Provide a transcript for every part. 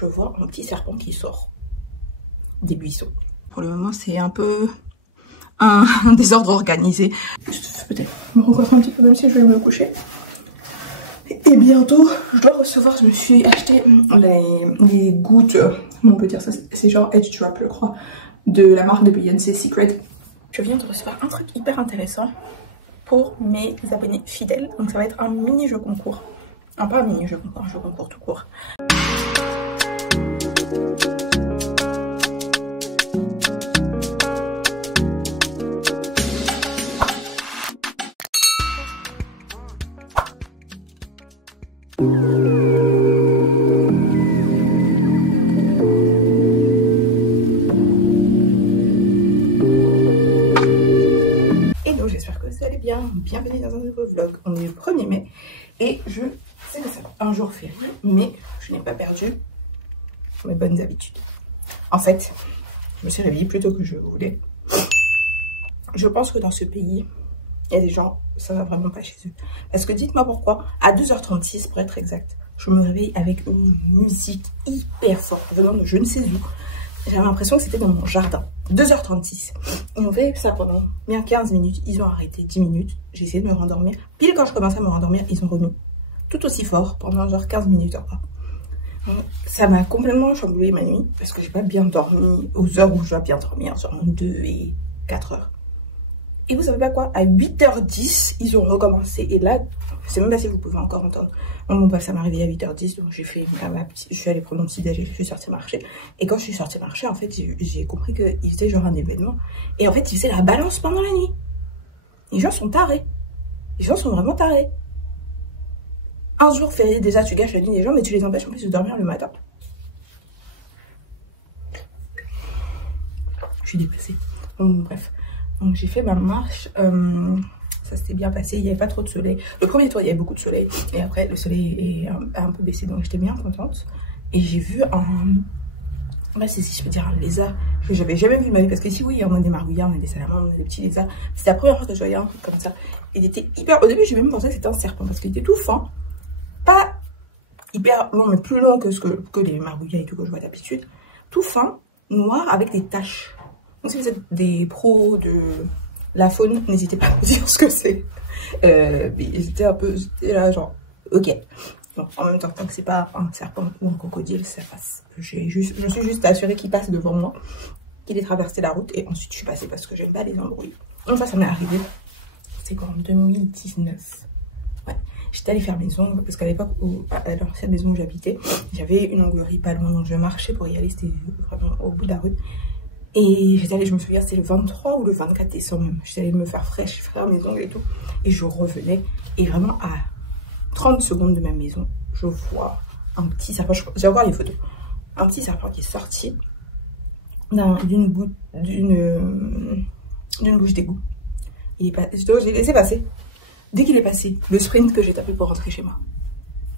je vois un petit serpent qui sort des buissons. Pour le moment, c'est un peu un désordre organisé. Je vais peut-être me recoiffer un petit peu, même si je vais me coucher. Et bientôt, je dois recevoir, je me suis acheté les gouttes, comment on peut dire ça, c'est genre Edge Drop, je crois, de la marque de Beyoncé Secret. Je viens de recevoir un truc hyper intéressant pour mes abonnés fidèles. Donc ça va être un mini jeu concours. Pas un mini jeu concours, un jeu concours tout court. J'espère que vous allez bien. Bienvenue dans un nouveau vlog. On est le 1er mai et je sais que c'est un jour férié, mais je n'ai pas perdu mes bonnes habitudes. En fait, je me suis réveillée plus tôt que je voulais. Je pense que dans ce pays, il y a des gens, ça va vraiment pas chez eux. Parce que dites-moi pourquoi, à 2h36 pour être exact, je me réveille avec une musique hyper forte venant de je ne sais où. J'avais l'impression que c'était dans mon jardin. 2h36. Ils ont fait ça pendant bien 15 minutes. Ils ont arrêté 10 minutes. J'ai essayé de me rendormir. Pile quand je commençais à me rendormir, ils ont remis tout aussi fort pendant genre 15 minutes encore. Ça m'a complètement chamboulé ma nuit parce que j'ai pas bien dormi aux heures où je dois bien dormir, sur 2 et 4 heures. Et vous savez pas quoi, à 8h10, ils ont recommencé. Et là, je sais même pas si vous pouvez encore entendre. Bon, bah, ça m'est arrivé à 8h10, donc j'ai fait je suis allée prendre mon petit déjeuner, je suis sortie marcher. Et quand je suis sortie marcher, en fait, j'ai compris qu'ils faisaient genre un événement. Et en fait, ils faisaient la balance pendant la nuit. Les gens sont tarés. Les gens sont vraiment tarés. Un jour férié, déjà, tu gâches la nuit des gens, mais tu les empêches en plus de dormir le matin. Je suis dépassée. Bon, bref. Donc j'ai fait ma marche, ça s'était bien passé, il n'y avait pas trop de soleil. Le premier tour il y avait beaucoup de soleil et après le soleil est un peu baissé, donc j'étais bien contente. Et j'ai vu ouais, si je peux dire un lézard que j'avais jamais vu de ma vie, parce qu'ici oui on a des margouillards, on a des salamandres, on a des petits lézards. C'était la première fois que je voyais un truc comme ça. Il était hyper, au début j'ai même pensé que c'était un serpent parce qu'il était tout fin, pas hyper long mais plus long que les margouillards et tout que je vois d'habitude, tout fin, noir avec des taches. Donc si vous êtes des pros de la faune, n'hésitez pas à me dire ce que c'est. J'étais un peu, j'étais là genre, ok. Bon, en même temps, tant que c'est pas un serpent ou un crocodile, ça passe. Je me suis juste assurée qu'il passe devant moi, qu'il ait traversé la route et ensuite je suis passée parce que j'aime pas les embrouilles. Donc ça m'est arrivé, c'est en 2019. Ouais, j'étais allée faire maison parce qu'à l'époque, à l'ancienne maison où j'habitais, j'avais une onglerie pas loin, donc je marchais pour y aller, c'était vraiment au bout de la rue. Et j'étais allée, je me souviens, c'était le 23 ou le 24 décembre même. J'étais allée me faire fraîche, faire mes ongles et tout. Et je revenais. Et vraiment, à 30 secondes de ma maison, je vois un petit serpent. J'ai encore les photos. Un petit serpent qui est sorti d'une bouche d'égout. Je l'ai laissé passer. Dès qu'il est passé, le sprint que j'ai tapé pour rentrer chez moi.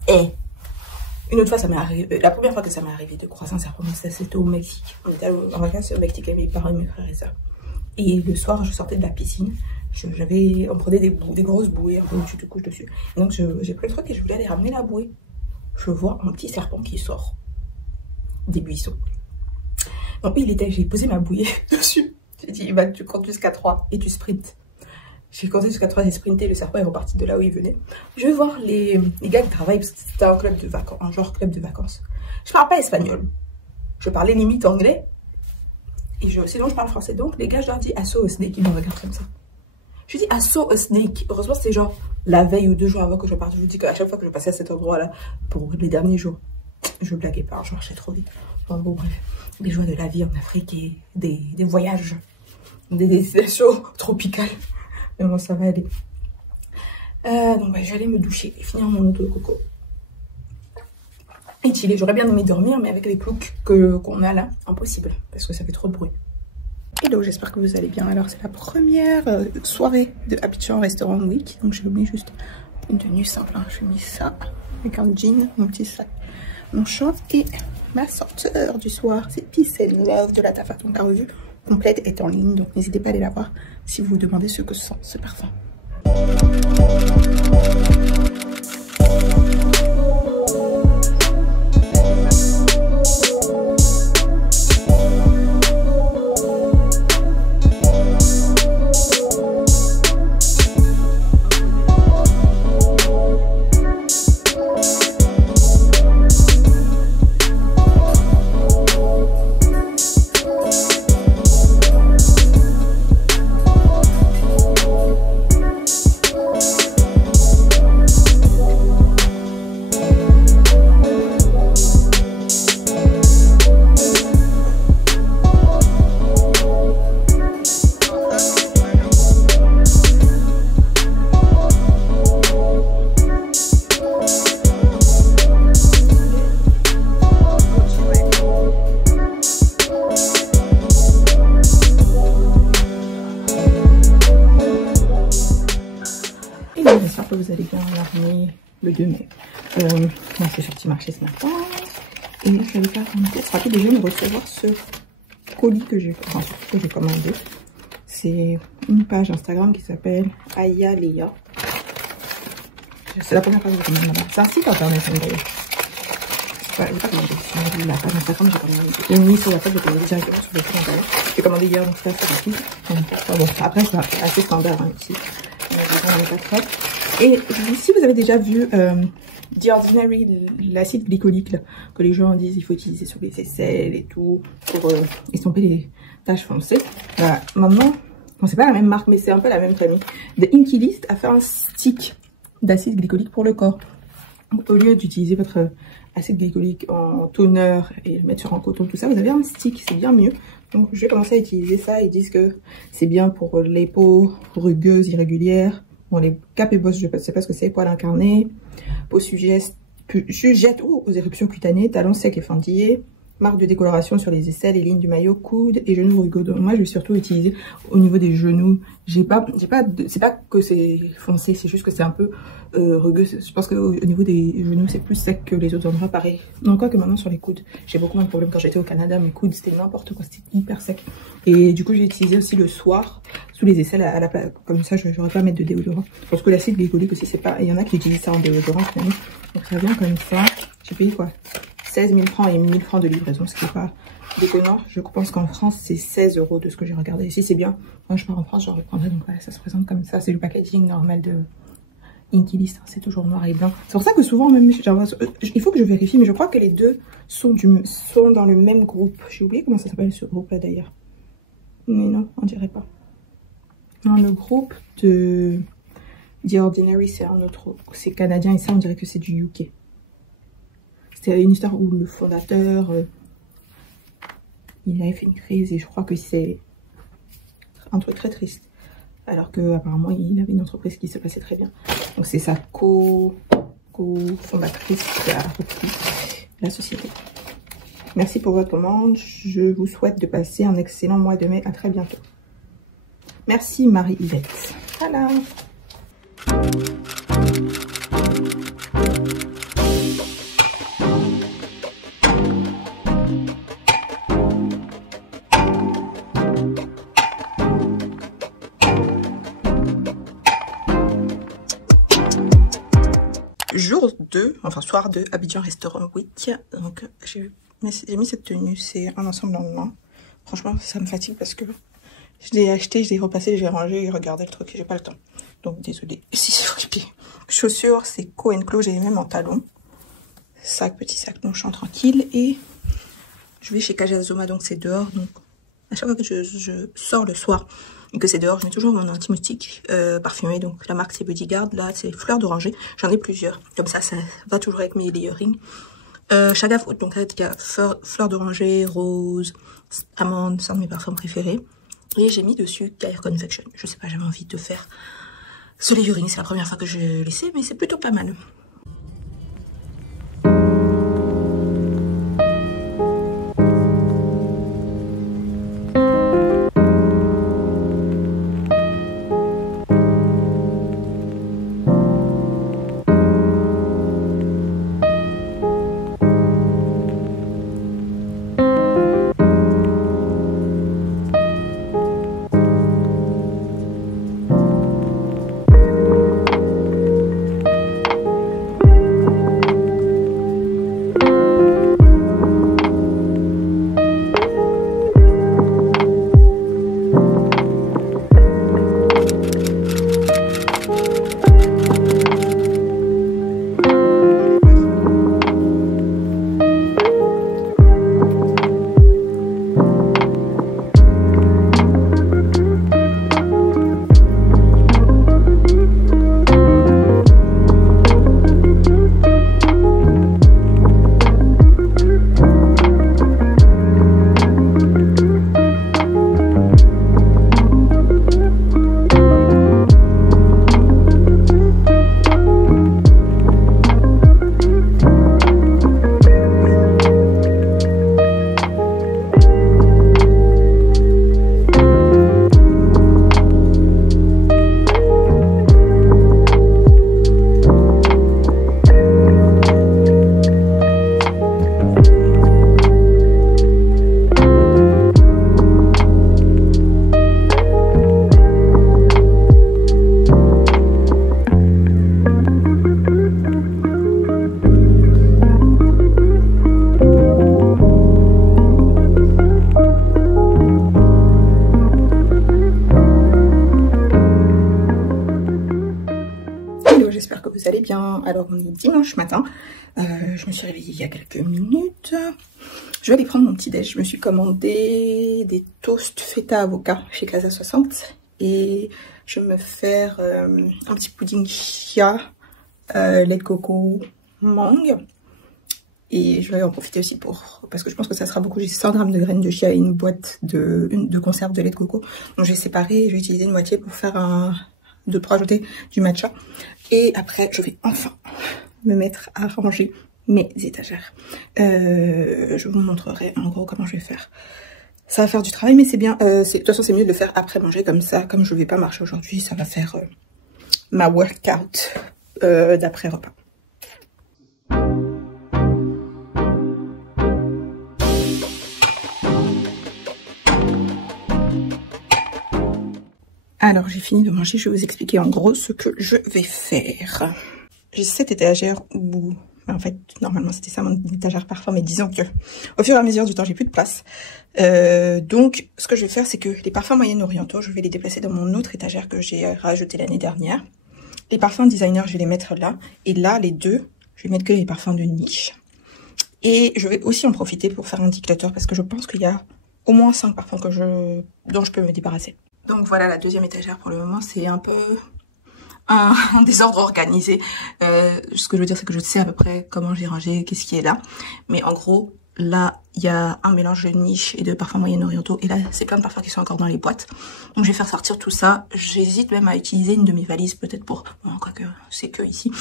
Et une autre fois, ça m'est arrivé, la première fois que ça m'est arrivé de croiser un serpent, c'était au Mexique. On était en vacances au Mexique avec mes parents et mes frères et sœurs. Et le soir, je sortais de la piscine. On prenait des grosses bouées, un peu où tu te couches dessus. Et donc, j'ai pris le truc et je voulais aller ramener la bouée. Je vois un petit serpent qui sort des buissons. Donc, j'ai posé ma bouée dessus. J'ai dit, bah, tu comptes jusqu'à 3 et tu sprintes. J'ai compté jusqu'à 3, j'ai sprinté, le serpent est reparti de là où il venait. Je vais voir les gars qui travaillent, parce que c'était un club de vacances, un genre club de vacances. Je parle pas espagnol. Je parlais limite anglais. Et sinon je parle français. Donc les gars, je leur dis I saw a snake, ils me regardent comme ça. Je dis I saw a snake. Heureusement c'était genre la veille ou 2 jours avant que je parte. Je vous dis qu'à chaque fois que je passais à cet endroit-là, pour les derniers jours, je blaguais pas, je marchais trop vite. Enfin, bon bref, les joies de la vie en Afrique et des voyages, des destinations tropicales. Mais bon, ça va aller. Donc, bah, j'allais me doucher et finir mon eau de coco. Et chiller. J'aurais bien aimé dormir, mais avec les ploucs qu'on a là, impossible. Parce que ça fait trop de bruit. Hello, j'espère que vous allez bien. Alors, c'est la première soirée de Abidjan Restaurant Week. Donc, j'ai mis juste une tenue simple. Hein. J'ai mis ça avec un jean, mon petit sac, mon short et ma senteur du soir. C'est Peace and Love de la Tafa. Donc, la revue complète est en ligne, donc n'hésitez pas à aller la voir si vous vous demandez ce que sent ce parfum. le 2 mai. On s'est sorti marcher ce matin. Et là, je vais faire une course rapide et je vais me recevoir ce colis que j'ai commandé. C'est une page Instagram qui s'appelle Aya Leia. C'est la première fois que je commande là-bas. C'est un site internet d'ailleurs. J'ai pas commandé sur la page Instagram, j'ai commandé. J'ai mis sur la page, j'ai commandé directement sur le site internet. J'ai commandé hier, donc c'est assez rapide. Bon, après, c'est assez standard hein, ici. Et si vous avez déjà vu The Ordinary, l'acide glycolique là, que les gens disent il faut utiliser sur les aisselles et tout pour estomper les taches foncées, bah, maintenant, bon, c'est pas la même marque mais c'est un peu la même famille. The Inkey List a fait un stick d'acide glycolique pour le corps. Donc, au lieu d'utiliser votre acide glycolique en toner et le mettre sur un coton, tout ça, vous avez un stick, c'est bien mieux. Donc je vais commencer à utiliser ça. Ils disent que c'est bien pour les peaux rugueuses, irrégulières. Bon, les capes et bosses, je ne sais pas ce que c'est, poils incarnés, peau sujette aux éruptions cutanées, talons secs et fendillés, marque de décoloration sur les aisselles et lignes du maillot, coudes et genoux rugueux. Donc moi je vais surtout utiliser au niveau des genoux. C'est pas que c'est foncé, c'est juste que c'est un peu rugueux. Je pense qu'au niveau des genoux c'est plus sec que les autres endroits, pareil. Non, quoi que maintenant sur les coudes, j'ai beaucoup moins de problèmes. Quand j'étais au Canada, mes coudes c'était n'importe quoi, c'était hyper sec. Et du coup j'ai utilisé aussi le soir sous les aisselles à la place, comme ça je n'aurais pas à mettre de déodorant. Parce que l'acide glycolique aussi c'est pas, il y en a qui utilisent ça en déodorant finalement. Donc ça vient comme ça. J'ai payé quoi, 16 000 francs et 1000 francs de livraison, ce qui n'est pas déconnant. Je pense qu'en France, c'est 16 € de ce que j'ai regardé. Ici, c'est bien. Moi, je pars en France, j'en reprendrai. Donc, voilà, ça se présente comme ça. C'est le packaging normal de Inkey List. C'est toujours noir et blanc. C'est pour ça que souvent, même, il faut que je vérifie, mais je crois que les deux sont dans le même groupe. J'ai oublié comment ça s'appelle ce groupe-là, d'ailleurs. Mais non, on dirait pas. Non, le groupe de The Ordinary, c'est un autre. C'est canadien et ça, on dirait que c'est du UK. C'est une histoire où le fondateur, il avait fait une crise et je crois que c'est un truc très triste. Alors qu'apparemment, il avait une entreprise qui se passait très bien. Donc c'est sa co-fondatrice qui a repris la société. Merci pour votre commande. Je vous souhaite de passer un excellent mois de mai. À très bientôt. Merci Marie-Yvette. Voilà. Jour 2, enfin soir 2, Abidjan Restaurant Week. Donc j'ai mis cette tenue, c'est un ensemble en noir. Franchement ça me fatigue parce que je l'ai acheté, je l'ai repassé, j'ai rangé et regardé le truc et j'ai pas le temps. Donc désolé. Si c'est flippé. Chaussures, c'est Co & Clo, j'ai les mêmes en talons. Sac, petit sac, non, je suis tranquille. Et je vais chez Kajazoma, donc c'est dehors. Donc à chaque fois que je sors le soir et que c'est dehors, je mets toujours mon anti-moustique parfumé. Donc la marque c'est Bodyguard, là c'est fleurs d'oranger. J'en ai plusieurs. Comme ça va toujours avec mes layering. Chaga Fruit, donc là il y a fleurs d'oranger, rose, amande, c'est un de mes parfums préférés. Et j'ai mis dessus Care Confection. Je sais pas, j'avais envie de faire ce layering. C'est la première fois que je l'essaie, mais c'est plutôt pas mal. vous allez bien. Alors on est dimanche matin, je me suis réveillée il y a quelques minutes. Je vais aller prendre mon petit déj. Je me suis commandé des toasts feta avocat chez Casa 60 et je vais me faire un petit pudding chia, lait de coco, mangue. Et je vais en profiter aussi parce que je pense que ça sera beaucoup. J'ai 100 g de graines de chia et une boîte de conserve de lait de coco. Donc j'ai séparé, je vais utiliser une moitié pour faire pour ajouter du matcha. Et après, je vais enfin me mettre à ranger mes étagères. Je vous montrerai en gros comment je vais faire. Ça va faire du travail, mais c'est bien. De toute façon, c'est mieux de le faire après manger comme ça. Comme je vais pas marcher aujourd'hui, ça va faire ma workout d'après repas. Alors, j'ai fini de manger, je vais vous expliquer en gros ce que je vais faire. J'ai cette étagère où, en fait, normalement c'était ça mon étagère parfum, mais disons que au fur et à mesure du temps, j'ai plus de place. Donc, ce que je vais faire, c'est que les parfums moyen-orientaux, je vais les déplacer dans mon autre étagère que j'ai rajouté l'année dernière. Les parfums designer, je vais les mettre là. Et là, les deux, je vais mettre que les parfums de niche. Et je vais aussi en profiter pour faire un declutter parce que je pense qu'il y a au moins 5 parfums dont je peux me débarrasser. Donc voilà la deuxième étagère pour le moment, c'est un peu un désordre organisé. Ce que je veux dire, c'est que je sais à peu près comment j'ai rangé, qu'est-ce qui est là. Mais en gros, là, il y a un mélange de niche et de parfums moyen-orientaux. Et là, c'est plein de parfums qui sont encore dans les boîtes. Donc je vais faire sortir tout ça. J'hésite même à utiliser une de mes valises, peut-être pour... Bon, quoique, c'est que ici.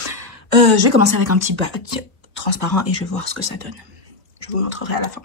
Je vais commencer avec un petit bac transparent et je vais voir ce que ça donne. Je vous montrerai à la fin.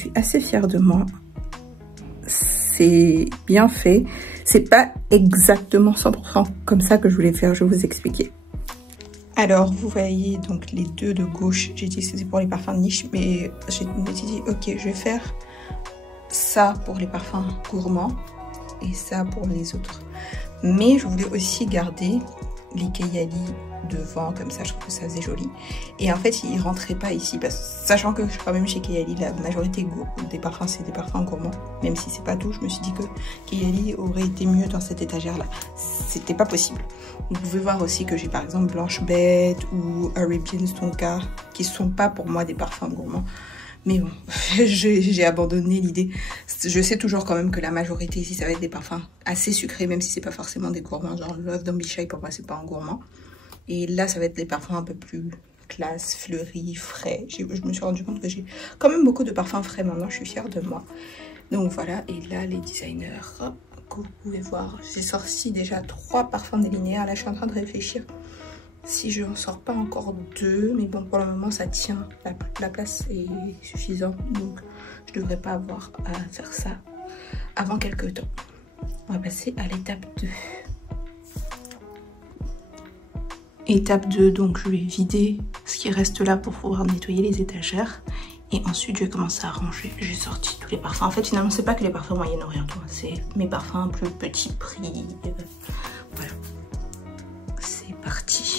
suis assez fière de moi. C'est bien fait. C'est pas exactement 100% comme ça que je voulais faire, je vais vous expliquer. Alors, vous voyez donc les deux de gauche, j'ai dit que c'était pour les parfums de niche, mais j'ai dit, ok, je vais faire ça pour les parfums gourmands et ça pour les autres. Mais je voulais aussi garder les Kayali devant, comme ça je trouve que ça faisait joli. Et en fait, ils rentraient pas ici, parce que sachant que quand même chez Kayali, la majorité des parfums, c'est des parfums gourmands. Même si c'est pas tout, je me suis dit que Kayali aurait été mieux dans cette étagère-là. C'était pas possible. Vous pouvez voir aussi que j'ai par exemple Blanche Bête ou Arabian Tonka, qui sont pas pour moi des parfums gourmands. Mais bon, j'ai abandonné l'idée. Je sais toujours quand même que la majorité ici, ça va être des parfums assez sucrés, même si c'est pas forcément des gourmands. Genre Love Don't Be Shy, pour moi, c'est pas un gourmand. Et là, ça va être des parfums un peu plus classe, fleuris, frais. Je me suis rendu compte que j'ai quand même beaucoup de parfums frais maintenant. Je suis fière de moi. Donc voilà, et là, les designers, hop, que vous pouvez voir. J'ai sorti déjà 3 parfums des linéaires. Là, je suis en train de réfléchir si je n'en sors pas encore 2. Mais bon, pour le moment, ça tient. La place est suffisante. Donc, je ne devrais pas avoir à faire ça avant quelques temps. On va passer à l'étape 2. Étape 2, donc je vais vider ce qui reste là pour pouvoir nettoyer les étagères. Et ensuite, je vais commencer à ranger. J'ai sorti tous les parfums. En fait, finalement, c'est pas que les parfums Moyen-Orientaux. C'est mes parfums plus petit prix. Voilà. C'est parti.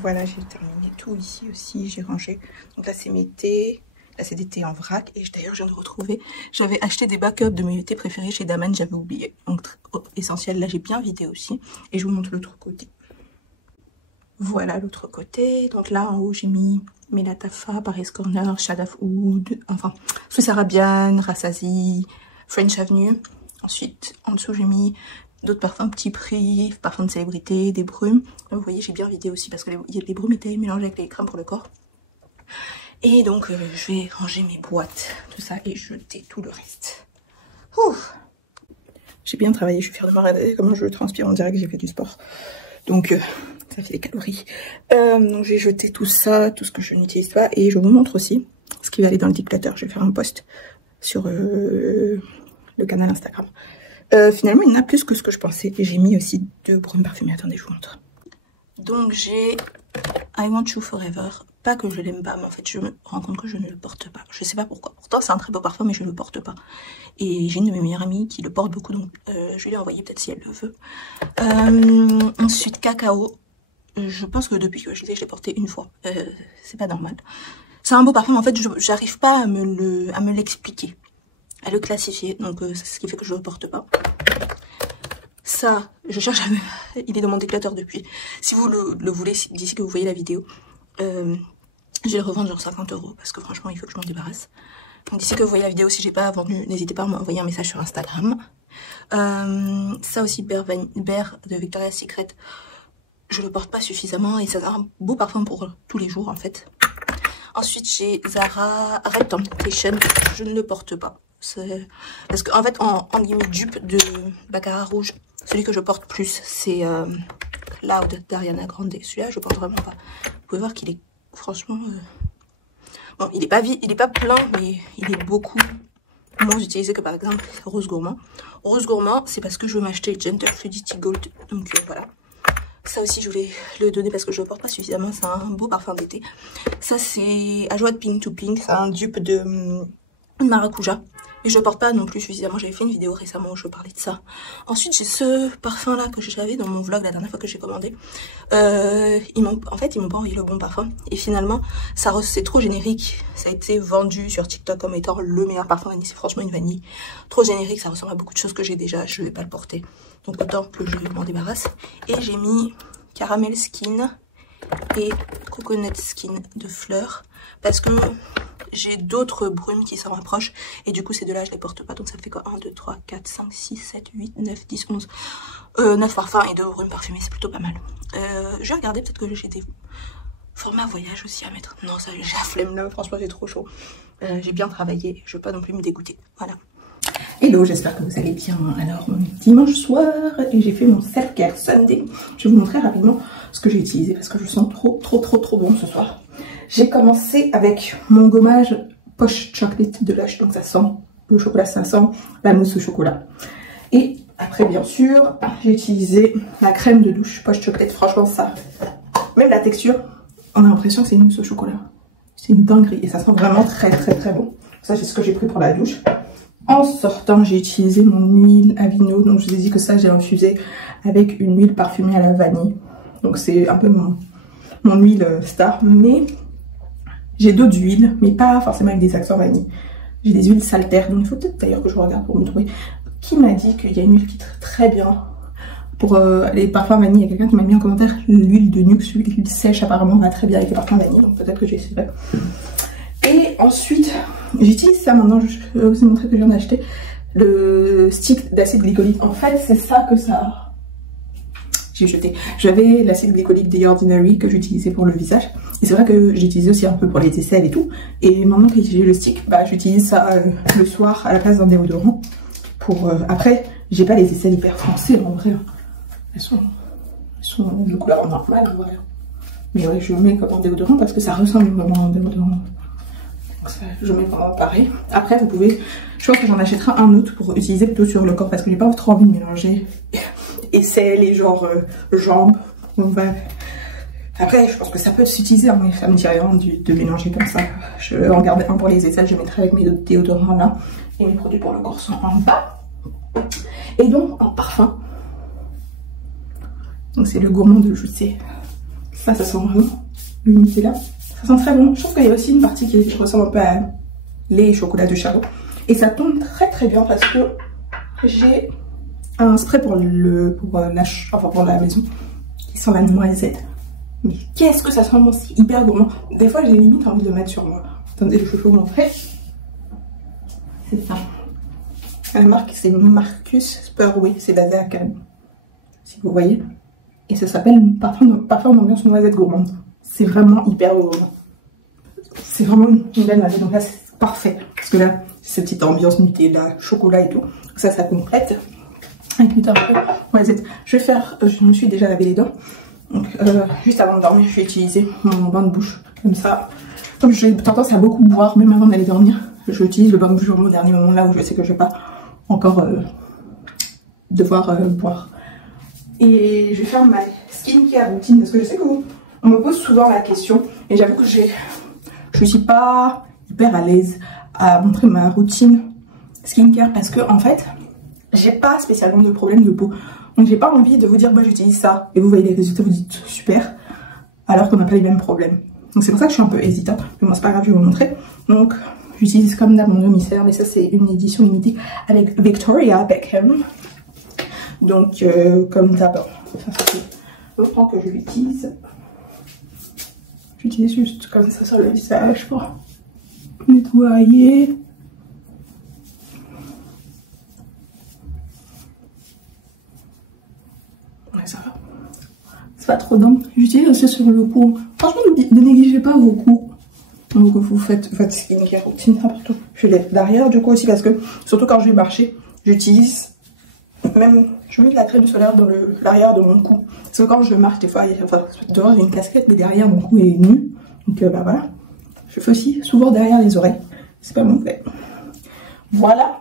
Voilà, j'ai terminé tout ici aussi, j'ai rangé. Donc là, c'est mes thés. Là, c'est des thés en vrac. Et d'ailleurs, je viens de retrouver. J'avais acheté des backups de mes thés préférés chez Daman, j'avais oublié. Donc, essentiel. Là, j'ai bien vidé aussi. Et je vous montre l'autre côté. Voilà l'autre côté. Donc là, en haut, j'ai mis Melatafa, Paris Corner, Shade of Oud, enfin, Swiss Arabian, Rassasi, French Avenue. Ensuite, en dessous, j'ai mis d'autres parfums petit prix, parfums de célébrité, des brumes. Là, vous voyez, j'ai bien vidé aussi parce que les brumes étaient mélangées avec les crèmes pour le corps. Et donc, je vais ranger mes boîtes, tout ça, et jeter tout le reste. J'ai bien travaillé, je suis fière de moi, regardez comment je transpire, on dirait que j'ai fait du sport. Donc, ça fait des calories. Donc, j'ai jeté tout ça, tout ce que je n'utilise pas, et je vous montre aussi ce qui va aller dans le dictateur. Je vais faire un post sur le canal Instagram. Finalement, il y en a plus que ce que je pensais. Et j'ai mis aussi 2 brumes parfumées. Attendez, je vous montre. Donc, j'ai I Want You Forever. Pas que je l'aime pas, mais en fait, je me rends compte que je ne le porte pas. Je sais pas pourquoi. Pourtant, c'est un très beau parfum, mais je ne le porte pas. Et j'ai une de mes meilleures amies qui le porte beaucoup, donc je vais lui envoyer peut-être si elle le veut. Ensuite, Cacao. Je pense que depuis que je l'ai porté une fois. C'est pas normal. C'est un beau parfum, mais en fait, j'arrive pas à me l'expliquer. À le classifier, donc c'est ce qui fait que je ne le porte pas. Ça, je cherche à me... Il est dans mon déclateur depuis. Si vous le voulez, d'ici que vous voyez la vidéo, je vais le revendre genre 50 € parce que franchement, il faut que je m'en débarrasse. Donc d'ici que vous voyez la vidéo, si j'ai pas vendu, n'hésitez pas à m'envoyer un message sur Instagram. Ça aussi, Bear de Victoria's Secret, je le porte pas suffisamment et c'est un beau parfum pour tous les jours en fait. Ensuite, j'ai Zara Red Temptation, je ne le porte pas. Parce qu'en fait, en guillemets dupe de Baccarat Rouge, celui que je porte plus, c'est Cloud d'Ariana Grande. Celui-là, je porte vraiment pas. Vous pouvez voir qu'il est franchement... Bon, il est pas vide, il est pas plein, mais il est beaucoup moins utilisé que par exemple Rose Gourmand. Rose Gourmand, c'est parce que je veux m'acheter Gentle Fluidity Gold. Donc voilà. Ça aussi, je voulais le donner parce que je le porte pas suffisamment. C'est un beau parfum d'été. Ça, c'est Ajwa de Pink to Pink. C'est un dupe de Maracuja. Et je le porte pas non plus suffisamment. J'avais fait une vidéo récemment où je parlais de ça. Ensuite, j'ai ce parfum là que j'avais dans mon vlog la dernière fois que j'ai commandé. En fait, ils m'ont pas envoyé le bon parfum. Et finalement, c'est trop générique. Ça a été vendu sur TikTok comme étant le meilleur parfum vanille. C'est franchement une vanille. Trop générique, ça ressemble à beaucoup de choses que j'ai déjà. Je vais pas le porter. Donc autant que je m'en débarrasse. Et j'ai mis Caramel Skin et Coconut Skin de Fleur. Parce que... j'ai d'autres brumes qui s'en rapprochent et du coup ces deux-là je les porte pas, donc ça fait quoi 1, 2, 3, 4, 5, 6, 7, 8, 9, 10, 11, 9 parfums et 2 brumes parfumées, c'est plutôt pas mal. Je vais regarder, peut-être que j'ai des formats voyage aussi à mettre. Non, ça j'ai la flemme là, franchement j'ai trop chaud. J'ai bien travaillé, je veux pas non plus me dégoûter, voilà. Hello, j'espère que vous allez bien. Alors, on est dimanche soir et j'ai fait mon self-care Sunday. Je vais vous montrer rapidement ce que j'ai utilisé parce que je sens trop bon ce soir. J'ai commencé avec mon gommage Posh Chocolate de Lush, donc ça sent le chocolat, ça sent la mousse au chocolat. Et après, bien sûr, j'ai utilisé la crème de douche Posh Chocolate. Franchement, ça, même la texture, on a l'impression que c'est une mousse au chocolat. C'est une dinguerie et ça sent vraiment très bon. Ça, c'est ce que j'ai pris pour la douche. En sortant, j'ai utilisé mon huile Avino. Donc, je vous ai dit que ça, j'ai infusé avec une huile parfumée à la vanille. Donc, c'est un peu mon huile star. Mais j'ai d'autres huiles, mais pas forcément avec des accents vanille. J'ai des huiles saltaires. Donc, il faut peut-être d'ailleurs que je regarde pour me trouver. Qui m'a dit qu'il y a une huile qui est très bien pour les parfums vanille? Il y a quelqu'un qui m'a mis en commentaire l'huile de Nuxe, l'huile sèche apparemment va très bien avec les parfums vanille. Donc, peut-être que j'essaierai. Et ensuite, j'utilise ça maintenant, je vais vous montrer que je viens d'acheter le stick d'acide glycolique. En fait, c'est ça que ça... J'ai jeté. J'avais l'acide glycolique The Ordinary que j'utilisais pour le visage. Et c'est vrai que j'utilisais aussi un peu pour les aisselles et tout. Et maintenant que j'ai le stick, bah, j'utilise ça le soir à la place d'un déodorant. Pour, après, j'ai pas les aisselles hyper foncées en vrai. Elles sont de couleur normale en vrai. Mais ouais, je le mets comme un déodorant parce que ça ressemble vraiment à un déodorant. Je mets vraiment pareil. Après, vous pouvez... Je pense que j'en achèterai un autre pour utiliser plutôt sur le corps parce que j'ai pas trop envie de mélanger aisselles et genre jambes. Après, je pense que ça peut s'utiliser, mais ça me dit rien de mélanger comme ça. Je vais en garder un pour les aisselles, je mettrai avec mes autres déodorants là. Et mes produits pour le corps sont en bas. Et donc, en parfum. Donc, c'est le Gourmand de Joussé. Ça sent vraiment le Nutella. Ça sent très bon. Je trouve qu'il y a aussi une partie qui ressemble un peu à lait et chocolat de Charlot. Et ça tombe très très bien parce que j'ai un spray pour la maison qui sent la noisette. Mais qu'est-ce que ça sent bon, c'est hyper gourmand. Des fois j'ai limite envie de le mettre sur moi. Attendez, je peux vous montrer. C'est ça. La marque c'est Marcus Spurway, c'est basé à Cannes. Si vous voyez. Et ça s'appelle parfum d'ambiance noisette gourmande. C'est vraiment hyper gourmand. C'est vraiment une belle noisette, donc là c'est parfait. Parce que là, cette petite ambiance Nutella, chocolat et tout. Ça complète. Avec une noisette. Je me suis déjà lavé les dents. Donc juste avant de dormir, je vais utiliser mon bain de bouche. Comme ça. Comme j'ai tendance à beaucoup boire, même avant d'aller dormir, je utilise le bain de bouche au dernier moment là où je sais que je vais pas encore devoir boire. Et je vais faire ma skincare routine parce que je sais qu'on me pose souvent la question et j'avoue que je suis pas hyper à l'aise à montrer ma routine skincare parce que en fait j'ai pas spécialement de problème de peau, donc j'ai pas envie de vous dire bah j'utilise ça et vous voyez les résultats, vous dites super alors qu'on n'a pas les mêmes problèmes. Donc c'est pour ça que je suis un peu hésitante, mais bon c'est pas grave, je vais vous montrer. Donc j'utilise comme d'hab mon demi-cercle et ça c'est une édition limitée avec Victoria Beckham. Donc comme d'hab, ça fait longtemps que je l'utilise. J'utilise juste comme ça sur le visage pour nettoyer. Ouais, ça va. C'est pas trop dingue. J'utilise aussi sur le cou. Franchement, ne négligez pas vos coups. Donc vous faites votre skincare routine n'importe où. Je l'ai derrière du coup aussi parce que surtout quand je vais marcher, j'utilise même, je mets de la crème solaire dans l'arrière de mon cou. Parce que quand je marche des fois, devant j'ai une casquette mais derrière mon cou est nu. Donc bah voilà. Je fais aussi souvent derrière les oreilles. C'est pas mauvais. Voilà.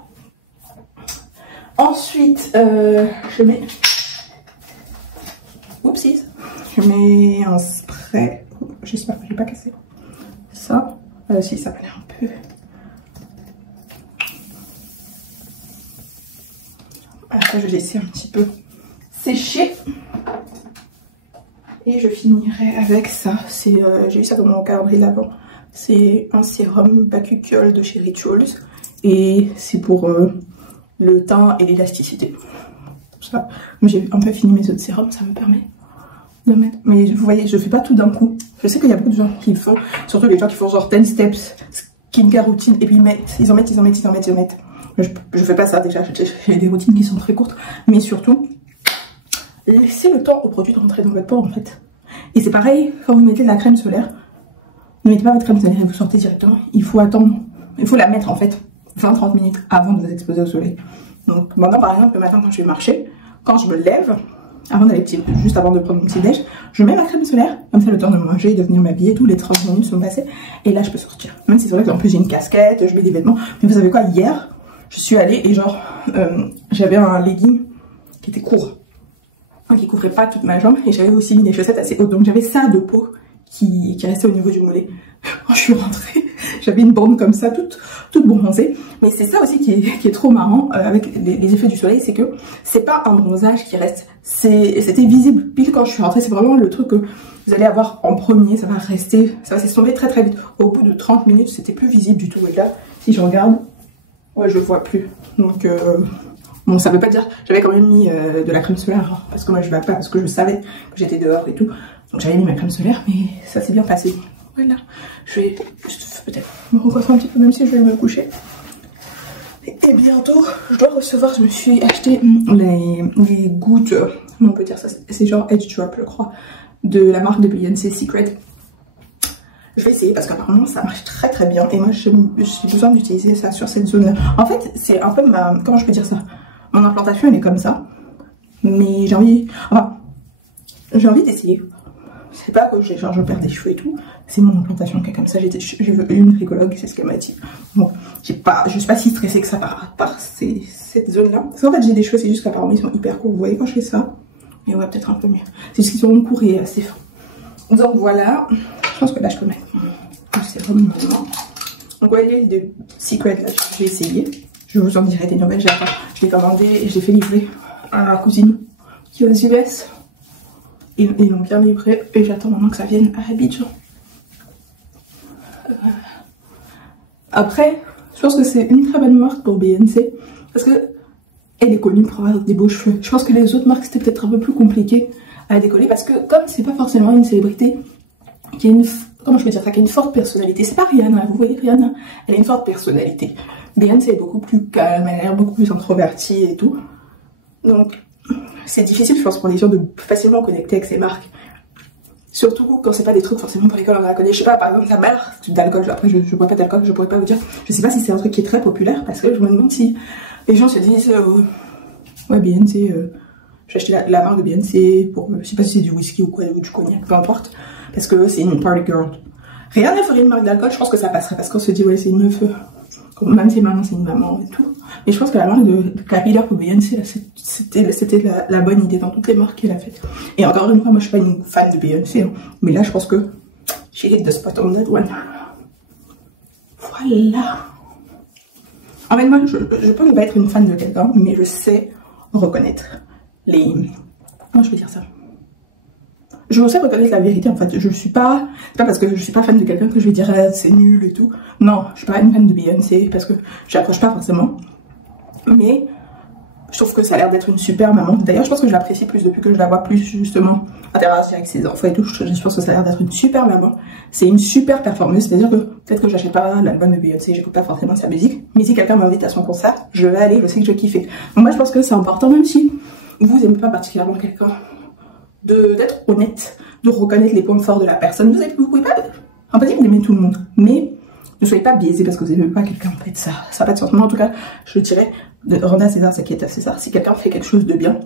Ensuite, je mets... Oupsies. Je mets un spray. J'espère que je l'ai pas cassé. Ça. Si, ça m'a l'air un peu... Après, je vais laisser un petit peu sécher. Et je finirai avec ça. J'ai eu ça dans mon calendrier d'avant. C'est un sérum Bakuchiol de chez Rituals. Et c'est pour le teint et l'élasticité. J'ai un peu fini mes autres sérums, ça me permet de mettre. Mais vous voyez, je fais pas tout d'un coup. Je sais qu'il y a beaucoup de gens qui le font. Surtout les gens qui font genre 10 steps, skincare routine. Et puis ils en mettent. Je fais pas ça déjà. J'ai des routines qui sont très courtes. Mais surtout, laissez le temps au produit de rentrer dans votre peau en fait. Et c'est pareil quand vous mettez de la crème solaire. Ne mettez pas votre crème solaire et vous sortez directement. Il faut attendre. Il faut la mettre en fait 20-30 minutes avant de vous exposer au soleil. Donc maintenant par exemple le matin quand je vais marcher, quand je me lève, juste avant de prendre mon petit déj, je mets ma crème solaire, comme ça le temps de manger et de venir m'habiller, tous les 30 minutes sont passées et là je peux sortir. Même si c'est vrai qu'en plus j'ai une casquette, je mets des vêtements, mais vous savez quoi, hier je suis allée et genre j'avais un legging qui était court, qui couvrait pas toute ma jambe et j'avais aussi mis des chaussettes assez hautes, donc j'avais ça de peau qui restait au niveau du mollet. Quand je suis rentrée, j'avais une bande comme ça, toute bronzée. Mais c'est ça aussi qui est trop marrant avec les effets du soleil, c'est que c'est pas un bronzage qui reste. C'était visible pile quand je suis rentrée. C'est vraiment le truc que vous allez avoir en premier, ça va rester, ça va s'estomper très très vite. Au bout de 30 minutes, c'était plus visible du tout. Et là, si je regarde, ouais, je vois plus. Donc, bon, ça veut pas dire, j'avais quand même mis de la crème solaire, hein, parce que moi je vais pas, parce que je savais que j'étais dehors et tout. Donc j'avais mis ma crème solaire, mais ça s'est bien passé. Voilà, je vais peut-être me recoiffer un petit peu, même si je vais me coucher. Et bientôt, je dois recevoir, je me suis acheté les gouttes, on peut dire ça, c'est genre Edge Drop, je crois, de la marque de Beyoncé, Secret. Je vais essayer parce qu'apparemment ça marche très très bien et moi j'ai besoin d'utiliser ça sur cette zone là. En fait, c'est un peu ma, comment je peux dire ça, mon implantation elle est comme ça, mais j'ai envie d'essayer. C'est pas que je perds des cheveux et tout, c'est mon implantation qui est comme ça. J'ai vu une psychologue, c'est ce qu'elle m'a dit. Bon, je suis pas si stressée que ça par cette zone là. Parce qu'en fait j'ai des cheveux, c'est juste qu'apparemment ils sont hyper courts. Vous voyez quand je fais ça, mais ouais, peut-être un peu mieux. C'est juste qu'ils sont courts et assez fins. Donc voilà, je pense que là je peux mettre mon sérum maintenant. Donc ouais, l'huile de Secret là, je vais essayer. Je vous en dirai des nouvelles. Je l'ai commandé et je l'ai fait livrer à ma cousine qui est aux US. Ils l'ont bien livré et j'attends maintenant que ça vienne à Abidjan. Après, je pense que c'est une très bonne marque pour BNC parce que elle est connue pour avoir des beaux cheveux. Je pense que les autres marques c'était peut-être un peu plus compliqué à décoller parce que comme c'est pas forcément une célébrité qui a une, comment je peux dire ça, qui a une forte personnalité. C'est pas Rihanna, vous voyez Rihanna, elle a une forte personnalité. Beyoncé est beaucoup plus calme, elle a l'air beaucoup plus introvertie et tout. Donc c'est difficile je pense pour les gens de facilement connecter avec ces marques. Surtout quand c'est pas des trucs forcément pour lesquels on la connaît. Je sais pas, par exemple la marque d'alcool, après je bois pas d'alcool, je pourrais pas vous dire. Je sais pas si c'est un truc qui est très populaire parce que je me demande si les gens se disent ouais Beyoncé, j'ai acheté la marque de Beyoncé pour, je sais pas si c'est du whisky ou quoi, ou du cognac, peu importe, parce que c'est une party girl. Rien ne ferait une marque d'alcool, je pense que ça passerait parce qu'on se dit ouais c'est une meuf, même si maintenant c'est une maman et tout. Mais je pense que la marque de capillaire pour Beyoncé, c'était la bonne idée dans toutes les marques qu'elle a faites. Et encore une fois, moi je suis pas une fan de Beyoncé, hein, mais là je pense que she hit the spot on that one. Voilà. En fait, moi je peux ne pas être une fan de quelqu'un, mais je sais reconnaître les... Comment je peux dire ça? Je sais reconnaître la vérité en fait. Je suis pas... C'est pas parce que je suis pas fan de quelqu'un que je vais dire c'est nul et tout. Non, je suis pas une fan de Beyoncé parce que j'accroche pas forcément. Mais je trouve que ça a l'air d'être une super maman. D'ailleurs, je pense que je l'apprécie plus depuis que je la vois plus justement interagir avec ses enfants et tout. Je pense que ça a l'air d'être une super maman. C'est une super performeuse. C'est-à-dire que peut-être que j'achète pas l'album de Beyoncé, j'écoute pas forcément sa musique. Mais si quelqu'un m'invite à son concert, je vais aller, je sais que je vais kiffer. Donc moi, je pense que c'est important, même si vous aimez pas particulièrement quelqu'un, d'être honnête, de reconnaître les points forts de la personne. Vous pouvez pas... On peut dire que vous aimez tout le monde, mais ne soyez pas biaisés parce que vous n'aimez pas quelqu'un. En fait, ça n'a pas de sens. Moi, en tout cas, je dirais de rendre à César ce qui est à César. Si quelqu'un fait quelque chose de bien,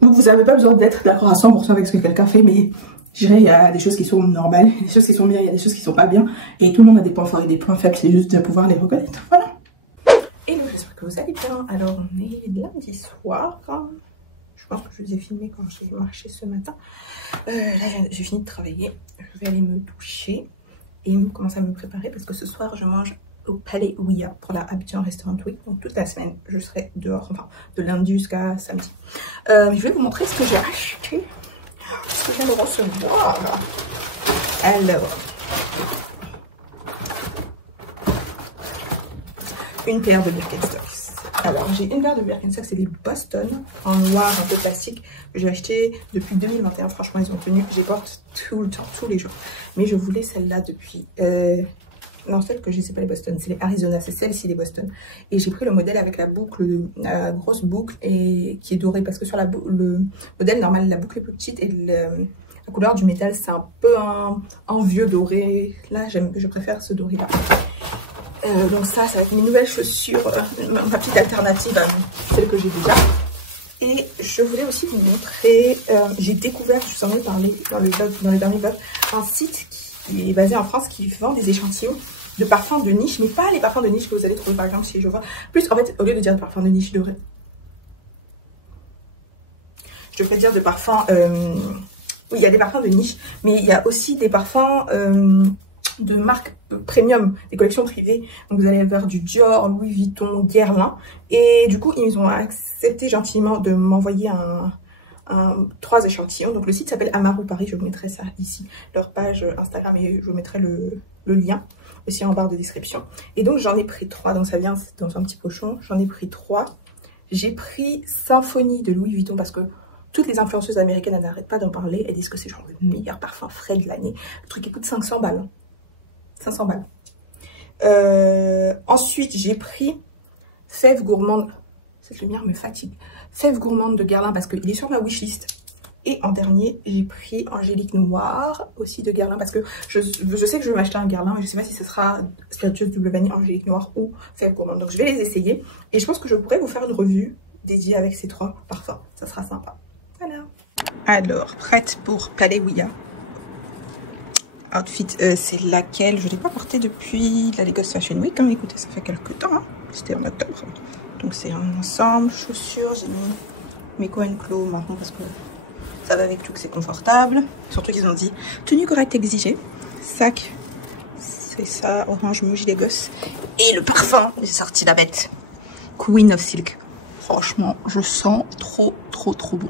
vous n'avez pas besoin d'être d'accord à 100% avec ce que quelqu'un fait, mais je dirais il y a des choses qui sont normales, il y a des choses qui sont bien, il y a des choses qui sont pas bien, et tout le monde a des points forts et des points faibles, c'est juste de pouvoir les reconnaître. Voilà. Et donc, j'espère que vous allez bien. Alors, on est lundi soir. Je pense que je vous ai filmé quand j'ai marché ce matin. Là, j'ai fini de travailler. Je vais aller me doucher et commencer à me préparer parce que ce soir, je mange au Palais Ouya pour la Abidjan Restaurant Week. Donc, toute la semaine, je serai dehors, enfin, de lundi jusqu'à samedi. Je vais vous montrer ce que j'ai acheté, ce que je viens de recevoir. Alors, une paire de Birkenstocks. Alors, j'ai une paire de Birkenstocks, c'est des Boston en noir un peu plastique que j'ai acheté depuis 2021. Franchement, ils ont tenu. Je les porte tout le temps, tous les jours. Mais je voulais celle-là depuis... Non, celle que j'ai, c'est pas les Boston, c'est les Arizona. C'est celle-ci, les Boston. Et j'ai pris le modèle avec la boucle, la grosse boucle et qui est dorée. Parce que sur le modèle normal, la boucle est plus petite et la couleur du métal, c'est un peu un vieux doré. Là, je préfère ce doré-là. Donc ça va être mes nouvelles chaussures, ma petite alternative à celle que j'ai déjà. Et je voulais aussi vous montrer, j'ai découvert, je vous en ai parlé dans les derniers vlogs, un site qui est basé en France qui vend des échantillons de parfums de niche, mais pas les parfums de niche que vous allez trouver par exemple chez Jova. Plus en fait, au lieu de dire de parfums de niche, je devrais dire de parfums, oui il y a des parfums de niche, mais il y a aussi des parfums... de marques premium, des collections privées. Donc vous allez avoir du Dior, Louis Vuitton, Guerlain. Et du coup, ils ont accepté gentiment de m'envoyer 3 échantillons. Donc le site s'appelle Amarou Paris. Je vous mettrai ça ici, leur page Instagram, et je vous mettrai le lien aussi en barre de description. Et donc j'en ai pris 3. Donc ça vient dans un petit pochon. J'en ai pris 3. J'ai pris Symphonie de Louis Vuitton parce que toutes les influenceuses américaines, elles n'arrêtent pas d'en parler. Elles disent que c'est genre le meilleur parfum frais de l'année. Le truc qui coûte 500 balles. 500 balles. Ensuite, j'ai pris Fève Gourmande. Cette lumière me fatigue. Fève Gourmande de Guerlain parce qu'il est sur ma wishlist. Et en dernier, j'ai pris Angélique Noire aussi de Guerlain parce que je sais que je vais m'acheter un Guerlain, mais je ne sais pas si ce sera Spiritueuse Double Vanille, Angélique Noire ou Fève Gourmande. Donc je vais les essayer et je pense que je pourrais vous faire une revue dédiée avec ces 3 parfums. Ça sera sympa. Voilà. Alors, prête pour Palais Ouya. Outfit, c'est laquelle je ne l'ai pas portée depuis la Lagos Fashion Week. Hein. Écoutez, ça fait quelques temps. Hein. C'était en octobre. Donc c'est un ensemble. Chaussures, j'ai mis mes Cohen Clos marron parce que ça va avec tout, que c'est confortable. Surtout qu'ils ont dit tenue correcte exigée. Sac, c'est ça, orange mouche des gosses. Et le parfum, j'ai sorti la bête. Queen of Silk. Franchement, je sens trop bon.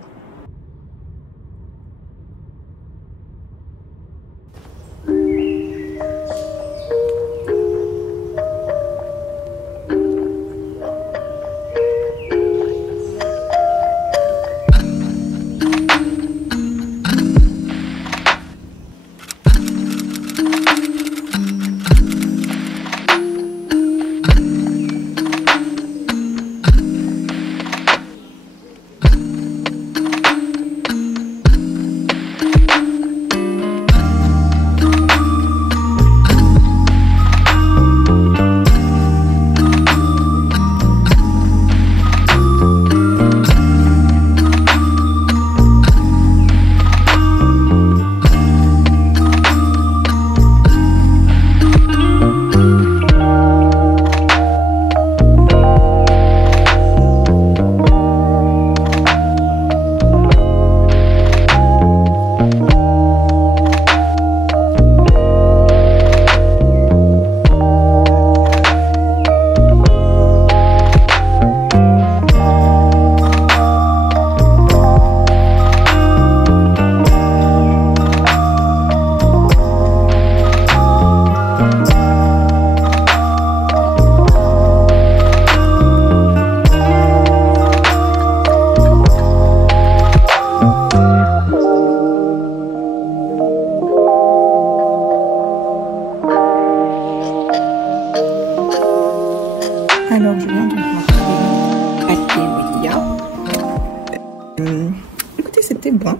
écoutez, c'était bon.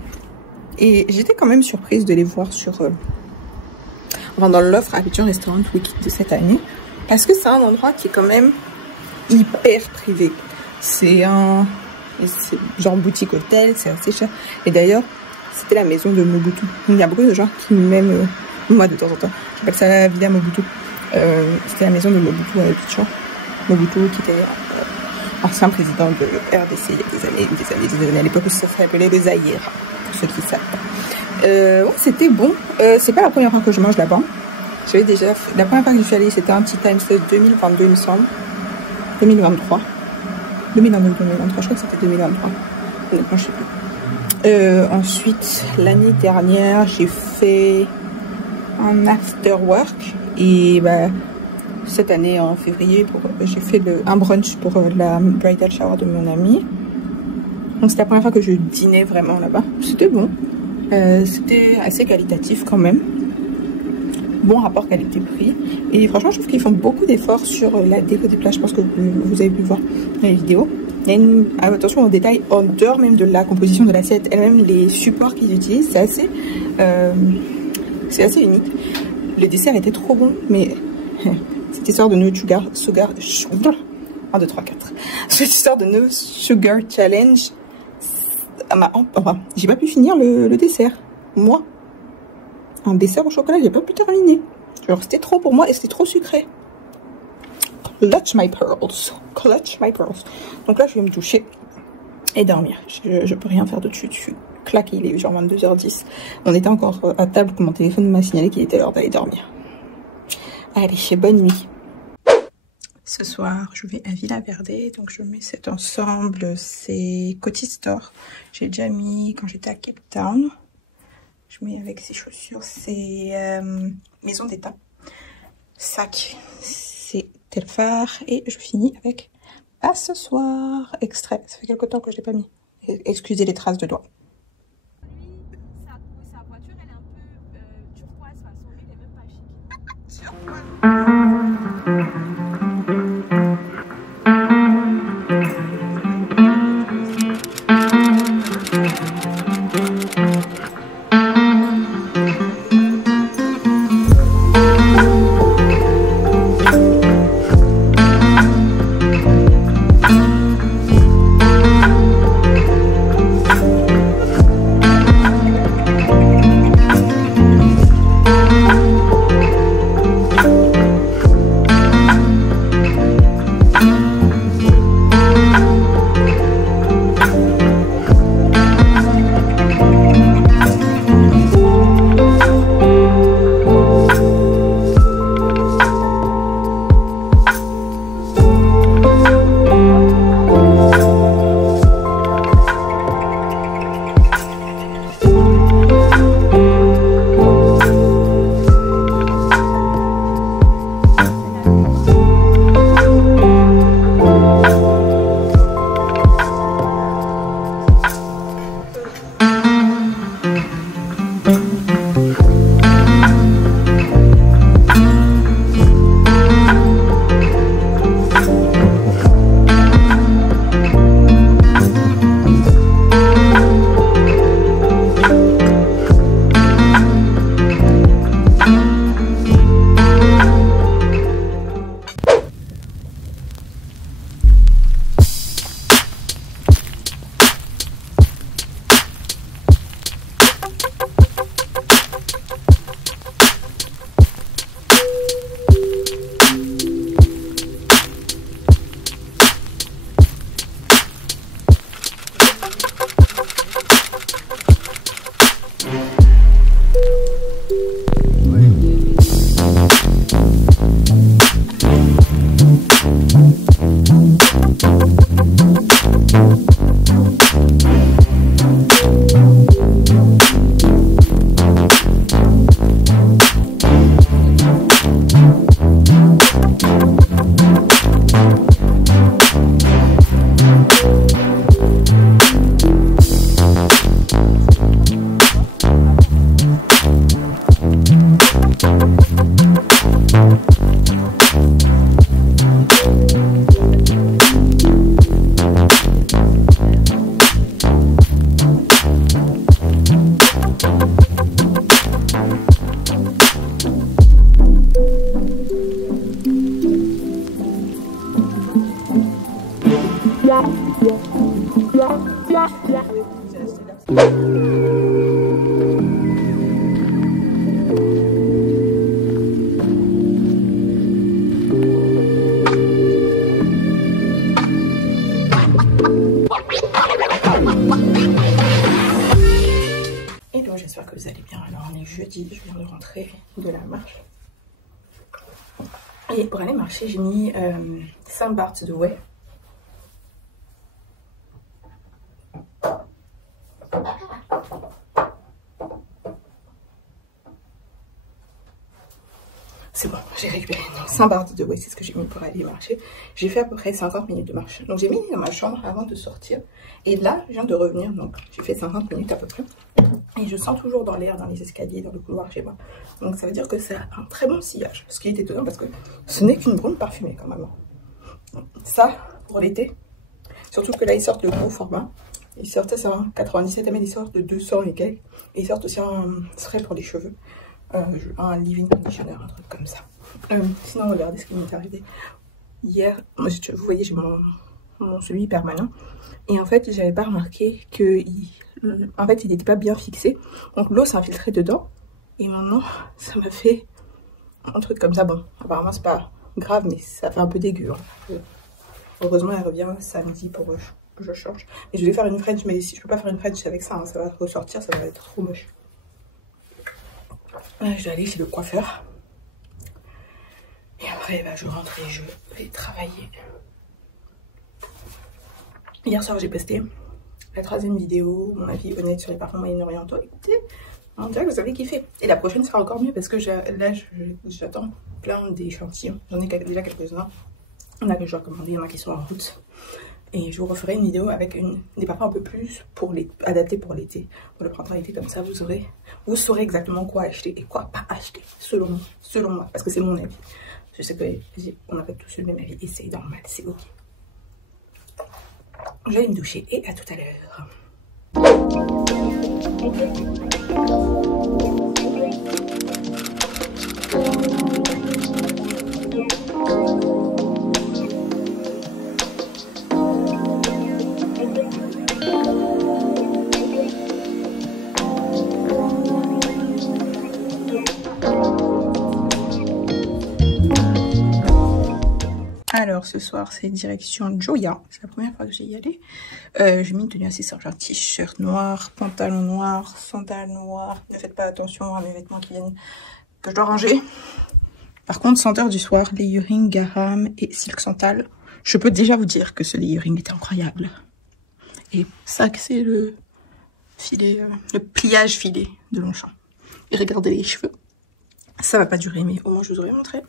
Et j'étais quand même surprise de les voir sur... enfin, dans l'offre Habitude Restaurant Week de cette année. Parce que c'est un endroit qui est quand même hyper privé. C'est un... genre boutique hôtel, c'est assez cher. Et d'ailleurs, c'était la maison de Mobutu. Il y a beaucoup de gens qui m'aiment, moi de temps en temps, j'appelle ça la Villa Mobutu. C'était la maison de Mobutu à Abidjan. Mobutu qui était ancien président de RDC il y a des années, à l'époque où ça s'appelait le Zaïre, pour ceux qui savent. Ouais, c'était bon. C'est pas la première fois que je mange là-bas. J'avais déjà fait... La première fois que je suis allée, c'était un petit time slot 2022, il me semble. 2023. 2022, 2023, je crois que c'était 2023. Honnêtement, je sais plus. Ensuite, l'année dernière, j'ai fait un after work. Et bah, cette année, en février, j'ai fait un brunch pour la bridal shower de mon amie. Donc, c'était la première fois que je dînais vraiment là-bas. C'était bon. C'était assez qualitatif quand même. Bon rapport qualité-prix. Et franchement, je trouve qu'ils font beaucoup d'efforts sur la déco des plats. Je pense que vous avez pu voir dans les vidéos. Il y a une attention aux détails en dehors même de la composition de l'assiette. Elle-même, les supports qu'ils utilisent, c'est assez unique. Le dessert était trop bon, mais cette histoire de no sugar 1, 2, 3, 4. Cette histoire de no sugar challenge, enfin, j'ai pas pu finir le dessert. Moi, un dessert au chocolat, j'ai pas pu terminer. Genre, c'était trop pour moi et c'était trop sucré. Clutch my pearls. Clutch my pearls. Donc là, je vais me doucher et dormir. Je peux rien faire de dessus. Je suis claquée, il est genre 22h10. On était encore à table quand mon téléphone m'a signalé qu'il était l'heure d'aller dormir. Allez, bonne nuit. Ce soir, je vais à Villa Verde. Donc, je mets cet ensemble. C'est Coty Store. J'ai déjà mis quand j'étais à Cape Town. Je mets avec ces chaussures, c'est Maison d'État. Sac, c'est Telfar. Et je finis avec Pas ce soir. Extrait. Ça fait quelque temps que je ne l'ai pas mis. Excusez les traces de doigts. Sa voiture, elle est un peu turquoise. Son lui, il est même pas chic. Et donc j'espère que vous allez bien. Alors on est jeudi, je viens de rentrer de la marche. Et pour aller marcher, j'ai mis 5 Bart de whey. C'est bon, j'ai récupéré 5 Bart de whey, c'est ce que j'ai mis pour aller marcher. J'ai fait à peu près 50 minutes de marche. Donc j'ai mis dans ma chambre avant de sortir. Et là, je viens de revenir, donc j'ai fait 50 minutes à peu près. Et je sens toujours dans l'air, dans les escaliers, dans le couloir chez moi. Donc ça veut dire que c'est un très bon sillage. Ce qui est étonnant parce que ce n'est qu'une brune parfumée quand même. Ça, pour l'été. Surtout que là, ils sortent le gros format. Ils sortent ça, hein, 97 ml, ils sortent de 200 et quelques. Et ils sortent aussi un spray pour les cheveux. Un leave-in conditioner, un truc comme ça. Sinon, regardez ce qui m'est arrivé. Hier, vous voyez, j'ai mon celui permanent. Et en fait, j'avais pas remarqué que en fait, il n'était pas bien fixé. Donc l'eau s'est infiltrée dedans. Et maintenant, ça m'a fait un truc comme ça. Bon, apparemment, c'est pas grave, mais ça fait un peu dégueu. Hein. Heureusement, elle revient samedi pour que je change. Et je vais faire une French, mais si je peux pas faire une French avec ça, hein, ça va ressortir, ça va être trop moche. Là, je vais aller chez le coiffeur. Et après, bah, je rentre et je vais travailler. Hier soir, j'ai posté la 3e vidéo, mon avis honnête sur les parfums moyen-orientaux. Écoutez, on dirait que vous avez kiffé. Et la prochaine sera encore mieux parce que là, j'attends plein d'échantillons. J'en ai déjà quelques-uns. Il y en a que je dois commander, il y en a qui sont en route. Et je vous referai une vidéo avec des parfums un peu plus adaptés pour l'été. Pour le printemps-été, comme ça, vous saurez exactement quoi acheter et quoi pas acheter. Selon moi, parce que c'est mon avis. Je sais qu'on n'a pas tous le même avis et c'est normal, c'est ok. Je vais aller me doucher et à tout à l'heure. Alors ce soir c'est direction Joya, c'est la première fois que j'y allais. J'ai mis une tenue assez simple, un t-shirt noir, pantalon noir, sandales noires. Ne faites pas attention à mes vêtements que je dois ranger. Par contre, senteur du soir, les earrings Garam et silk santal. Je peux déjà vous dire que ce layering était incroyable. Et ça c'est le filet, le pliage filet de Longchamp. Et regardez les cheveux. Ça va pas durer, mais au moins je vous aurais montré.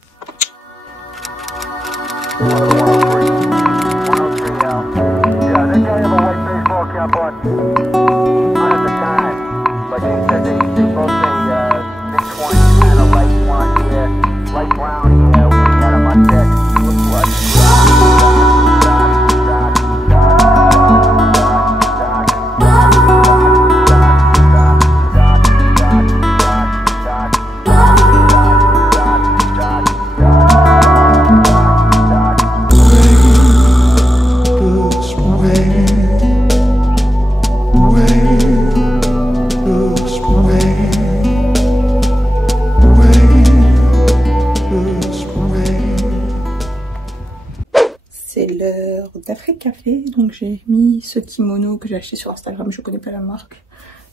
C'est l'heure d'Afrique Café, donc j'ai mis ce kimono que j'ai acheté sur Instagram, je connais pas la marque.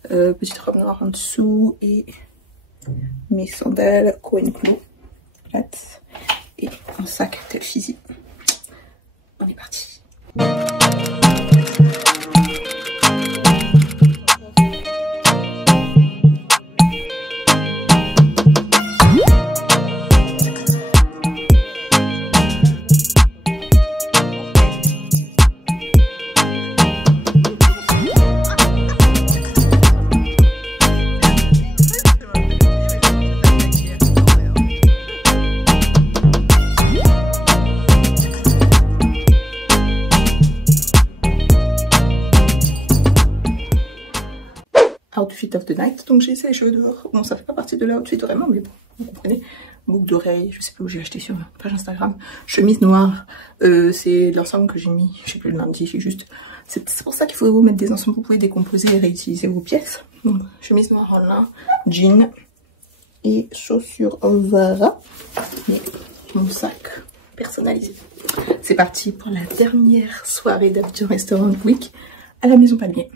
Petite robe noire en dessous et mes sandales Cohen Clos plates et un sac de Fizi. On est parti. Outfit of the night, donc j'ai laissé les cheveux dehors. Bon, ça fait pas partie de l'outfit vraiment, mais bon, vous comprenez. boucle d'oreille, je sais plus où j'ai acheté sur ma page Instagram, chemise noire, c'est l'ensemble que j'ai mis, je sais plus le lundi, j'ai juste, c'est pour ça qu'il faut vous mettre des ensembles, vous pouvez décomposer et réutiliser vos pièces. Donc chemise noire en lin, jean et chaussures Zara et mon sac personnalisé. C'est parti pour la dernière soirée d'Abidjan Restaurant Week à la Maison Palmier.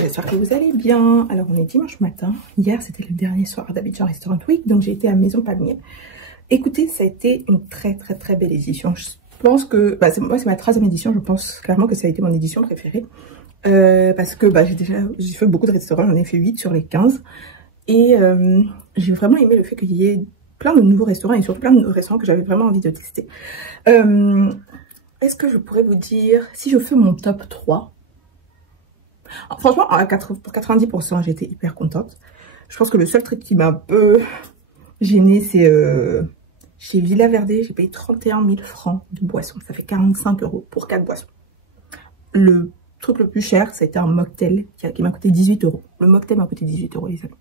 J'espère que vous allez bien. Alors on est dimanche matin. Hier c'était le dernier soir d'Abidjan Restaurant Week, donc j'ai été à Maison Palmier. Écoutez, ça a été une très belle édition. Je pense que c'est ma 13e édition. Je pense clairement que ça a été mon édition préférée parce que j'ai fait beaucoup de restaurants. J'en ai fait 8 sur les 15 et j'ai vraiment aimé le fait qu'il y ait plein de nouveaux restaurants et surtout plein de restaurants que j'avais vraiment envie de tester. Est-ce que je pourrais vous dire si je fais mon top 3? Franchement, pour 90%, j'ai été hyper contente. Je pense que le seul truc qui m'a un peu gênée, c'est chez Villa Verde, j'ai payé 31 000 francs de boisson. Ça fait 45 € pour 4 boissons. Le truc le plus cher, ça a été un mocktail qui m'a coûté 18 €. Le mocktail m'a coûté 18 € les amis.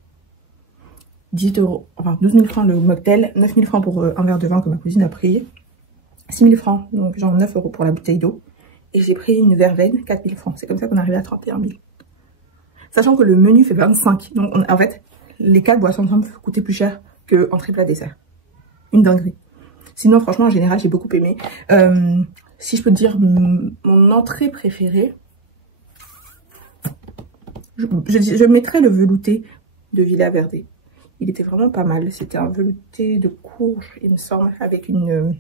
18 €, enfin 12 000 francs le mocktail, 9 000 francs pour un verre de vin que ma cousine a pris, 6 000 francs, donc genre 9 € pour la bouteille d'eau. Et j'ai pris une verveine, 4 000 francs. C'est comme ça qu'on est arrivé à 31 000. Sachant que le menu fait 25. Donc en fait, les 4 boissons me coûtaient plus cher que entrée plat dessert. Une dinguerie. Sinon, franchement, en général, j'ai beaucoup aimé. Si je peux te dire mon entrée préférée, je mettrais le velouté de Villa Verde. Il était vraiment pas mal. C'était un velouté de courge, il me semble, avec une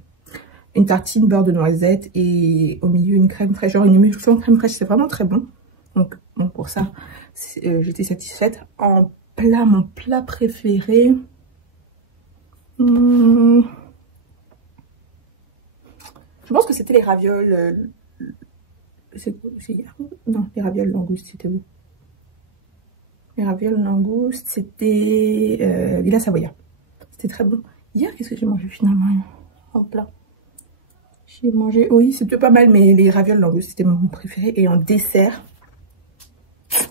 tartine beurre de noisette et au milieu une crème fraîche, genre une émulsion de crème fraîche. C'est vraiment très bon. Donc bon, pour ça, j'étais satisfaite. En plat, mon plat préféré, je pense que c'était les ravioles. Non, les ravioles langoustes, c'était où? Les ravioles langoustes, c'était Villa Savoia. C'était très bon. Hier, qu'est-ce que j'ai mangé finalement en plat? J'ai mangé, oui, c'était pas mal, mais les ravioles langoustes, c'était mon préféré. Et en dessert,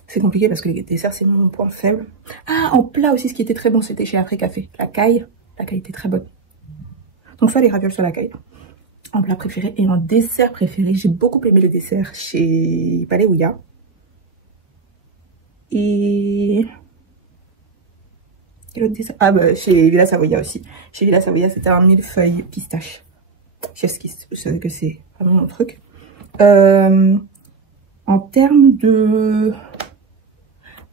c'est compliqué parce que les desserts, c'est mon point faible. Ah, en plat aussi, ce qui était très bon, c'était chez Après Café. La caille était très bonne. Donc, soit les ravioles, soit la caille. En plat préféré. Et en dessert préféré, j'ai beaucoup aimé le dessert chez Palais Ouya. Et l'autre dessert, chez Villa Savoia aussi. Chez Villa Savoia, c'était un millefeuille pistache. Chef's Kiss, je savais que c'est vraiment mon truc. En termes de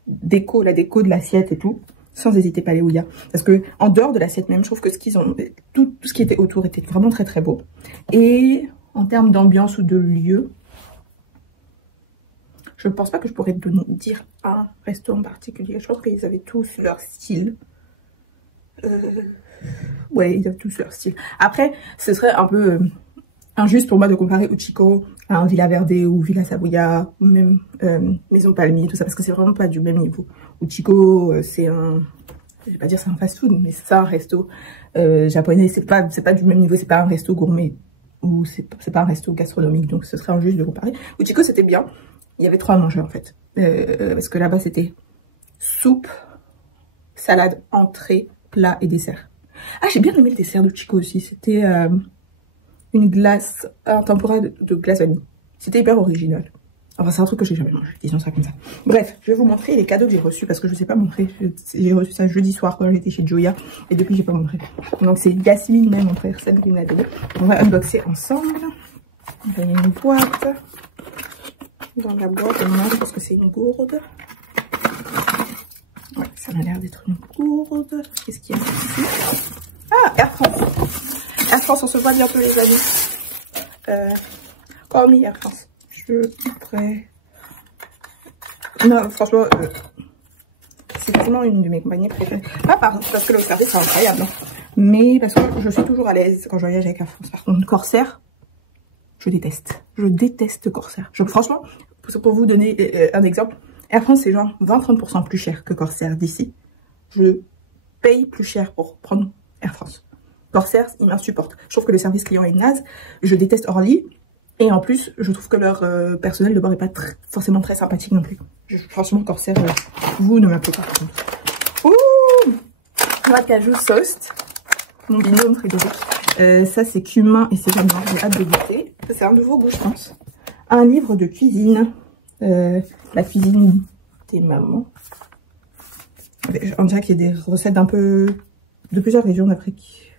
déco, la déco de l'assiette et tout, sans hésiter Palais Ouya. Parce que en dehors de l'assiette même, je trouve que ce qu'ils ont, tout ce qui était autour était vraiment très beau. Et en termes d'ambiance ou de lieu, je ne pense pas que je pourrais dire un restaurant particulier. Je pense qu'ils avaient tous leur style. Ouais, ils ont tous leur style. Après, ce serait un peu injuste pour moi de comparer Uchiko à un Villa Verde ou Villa Savoia ou même Maison Palmier, tout ça, parce que c'est vraiment pas du même niveau. Uchiko, c'est un, je vais pas dire c'est un fast-food, mais c'est un resto japonais. C'est pas du même niveau, c'est pas un resto gourmet ou c'est pas un resto gastronomique, donc ce serait injuste de comparer. Uchiko, c'était bien. Il y avait 3 mangeurs en fait, parce que là-bas c'était soupe, salade, entrée, plat et dessert. Ah, j'ai bien aimé le dessert de Chico aussi. C'était une glace, un tempura de glace vanille. C'était hyper original. Enfin, c'est un truc que j'ai jamais mangé, disons ça comme ça. Bref, je vais vous montrer les cadeaux que j'ai reçus parce que je ne sais pas montrer. J'ai reçu ça jeudi soir quand j'étais chez Joya et depuis, j'ai pas montré. Donc, c'est Yasmine, même mon frère, celle qui me l'a donné. On va unboxer ensemble. Il y a une boîte. Dans la boîte, je pense que c'est une gourde. Ouais, ça m'a l'air d'être une gourde. Qu'est-ce qu'il y a ici? Ah, Air France. Air France, on se voit bientôt les amis. Call me Air France. Je suis prêt. Non, franchement, c'est quasiment une de mes compagnies préférées. Pas parce que le service est incroyable, non, mais parce que je suis toujours à l'aise quand je voyage avec Air France. Par contre, Corsair, je déteste. Je déteste Corsair. Franchement, pour vous donner un exemple, Air France, c'est genre 20-30% plus cher que Corsair d'ici. Je paye plus cher pour prendre Air France. Corsair, ils m'insupportent. Je trouve que le service client est naze. Je déteste Orly. Et en plus, je trouve que leur personnel de bord n'est pas forcément très sympathique non plus. Franchement, Corsair, vous ne m'appelez pas. Ouh, Racajou sauce, mon binôme préféré. Ça, c'est cumin et c'est vraiment, j'ai hâte de goûter. C'est un nouveau goût, je pense. Un livre de cuisine. La cuisine des mamans. On dirait qu'il y a des recettes de plusieurs régions d'Afrique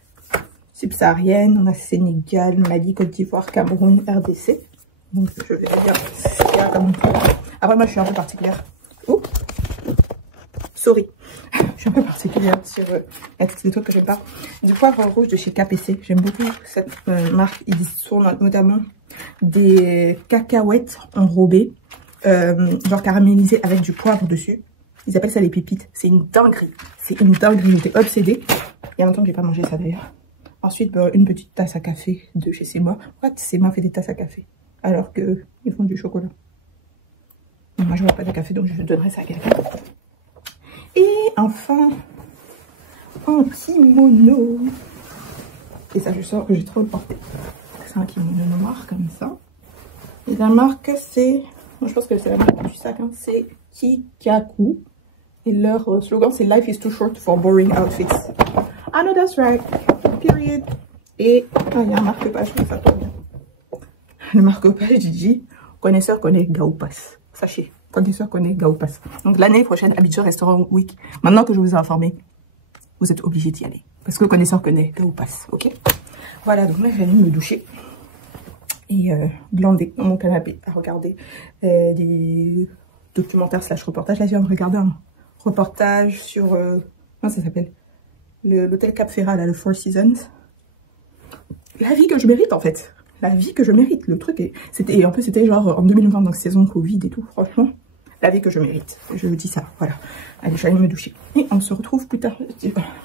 subsaharienne. On a Sénégal, Mali, Côte d'Ivoire, Cameroun, RDC. Donc je vais dire c'est comme tout. Après moi je suis un peu particulière. Oh, sorry. Je suis un peu particulière sur les trucs que je pars. Du poivre rouge de chez KPC. J'aime beaucoup cette marque. Ils sont notamment des cacahuètes enrobées, genre caramélisées avec du poivre dessus. Ils appellent ça les pépites. C'est une dinguerie. C'est une dinguerie. J'étais obsédée. Il y a longtemps que j'ai pas mangé ça d'ailleurs. Ensuite, une petite tasse à café de chez Sema. Pourquoi Sema fait des tasses à café alors qu'ils font du chocolat? Moi, je ne bois pas de café, donc je donnerai ça à quelqu'un. Et enfin, un kimono. Et ça, je sens que j'ai trop le porté. C'est un kimono noir comme ça. Et la marque, c'est... Je pense que c'est la marque du sac. Hein, c'est Kikaku. Et leur slogan, c'est Life is too short for boring outfits. I know that's right. Period. Et il y a un marque-page, mais ça tombe bien. Le marque-page dit connaisseur connaît Gaoupas. Sachez, connaisseur connaît Gaoupas. Donc l'année prochaine, Abidjan Restaurant Week. Maintenant que je vous ai informé, vous êtes obligés d'y aller. Parce que connaisseur connaît Gaoupas. Ok? Voilà, donc là, je vais aller me doucher. Et glander dans mon canapé à regarder des documentaires / reportages. Là, je viens de regarder un reportage sur... comment ça s'appelle? L'hôtel Cap Ferrat, là, le Four Seasons. La vie que je mérite, en fait. La vie que je mérite. Le truc, en plus, c'était genre en 2020, donc saison Covid et tout. Franchement, la vie que je mérite. Je dis ça, voilà. Allez, je vais aller me doucher. Et on se retrouve plus tard.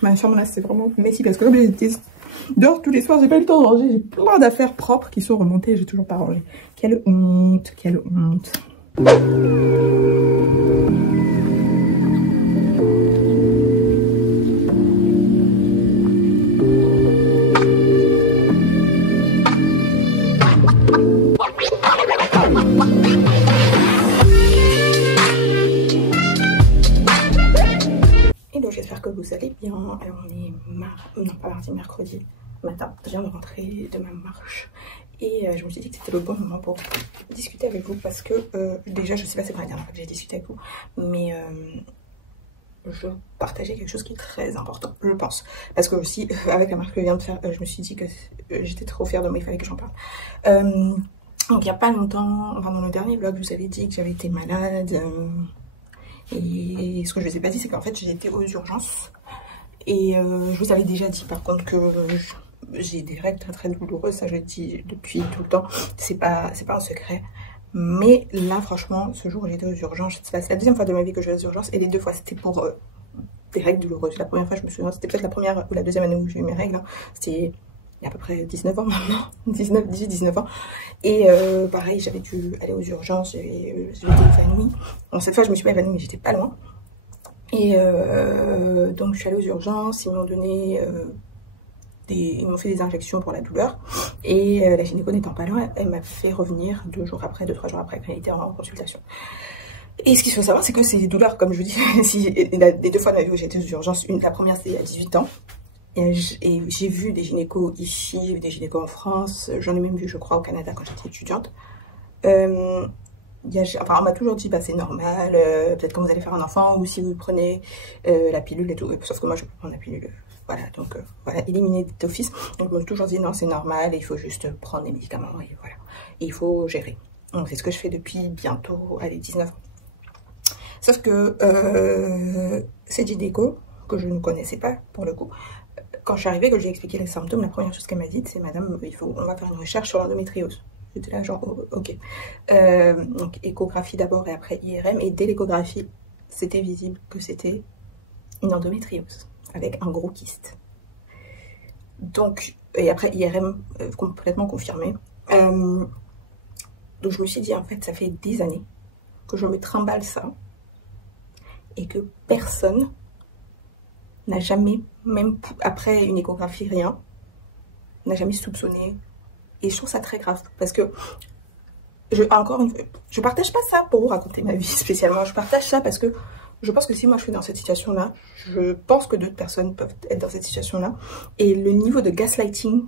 Ma chambre, là, c'est vraiment messy parce que comme j'étais dehors tous les soirs, j'ai pas eu le temps de ranger. J'ai plein d'affaires propres qui sont remontées. J'ai toujours pas rangé. Quelle honte, quelle honte. J'espère que vous allez bien. On est mercredi matin. Je viens de rentrer de ma marche et je me suis dit que c'était le bon moment pour discuter avec vous parce que déjà je sais pas c'est pas la dernière fois que j'ai discuté avec vous, mais je partageais quelque chose qui est très important, je pense, parce que aussi avec la marque que je viens de faire, je me suis dit que j'étais trop fière de moi, il fallait que j'en parle. Donc il n'y a pas longtemps, enfin dans le dernier vlog, je vous avais dit que j'avais été malade. Et ce que je ne vous ai pas dit, c'est qu'en fait, j'ai été aux urgences. Et je vous avais déjà dit, par contre, que j'ai des règles très très douloureuses. Ça, je le dis depuis tout le temps. C'est pas un secret. Mais là, franchement, ce jour où j'étais aux urgences, c'est la deuxième fois de ma vie que je vais aux urgences. Et les deux fois, c'était pour des règles douloureuses. La première fois, je me souviens, c'était peut-être la première ou la deuxième année où j'ai eu mes règles. Hein. C'était... il y a à peu près 19 ans maintenant, 18-19 ans. Et pareil, j'avais dû aller aux urgences, j'étais évanouie. Bon, cette fois, je me suis pas évanouie, mais j'étais pas loin. Et donc, je suis allée aux urgences, ils m'ont donné... ils m'ont fait des injections pour la douleur. Et la gynéco n'étant pas loin, elle m'a fait revenir 2-3 jours après, quand elle était en consultation. Et ce qu'il faut savoir, c'est que ces douleurs, comme je vous dis, les deux fois où j'ai été aux urgences, la première c'était à 18 ans. Et j'ai vu des gynécos ici, j'ai vu des gynécos en France, j'en ai même vu, je crois, au Canada quand j'étais étudiante. On m'a toujours dit, bah, c'est normal, peut-être quand vous allez faire un enfant ou si vous prenez la pilule et tout. Sauf que moi, je peux prendre la pilule, voilà, donc voilà, éliminer d'office. Donc, on m'a toujours dit, non, c'est normal, il faut juste prendre les médicaments et voilà. Et il faut gérer. Donc, c'est ce que je fais depuis bientôt, allez, 19 ans. Sauf que cette gynéco, que je ne connaissais pas pour le coup, quand je suis arrivée, que j'ai expliqué les symptômes, la première chose qu'elle m'a dit, c'est madame, on va faire une recherche sur l'endométriose. J'étais là genre, oh, ok. Donc échographie d'abord et après IRM. Et dès l'échographie, c'était visible que c'était une endométriose avec un gros kyste. Donc, et après IRM complètement confirmé. Donc je me suis dit, en fait, ça fait des années que je me trimballe ça et que personne n'a jamais, même après une échographie, rien, n'a jamais soupçonné. Et je trouve ça très grave parce que je partage pas ça pour vous raconter ma vie spécialement. Je partage ça parce que je pense que si moi je suis dans cette situation-là, je pense que d'autres personnes peuvent être dans cette situation-là. Et le niveau de gaslighting,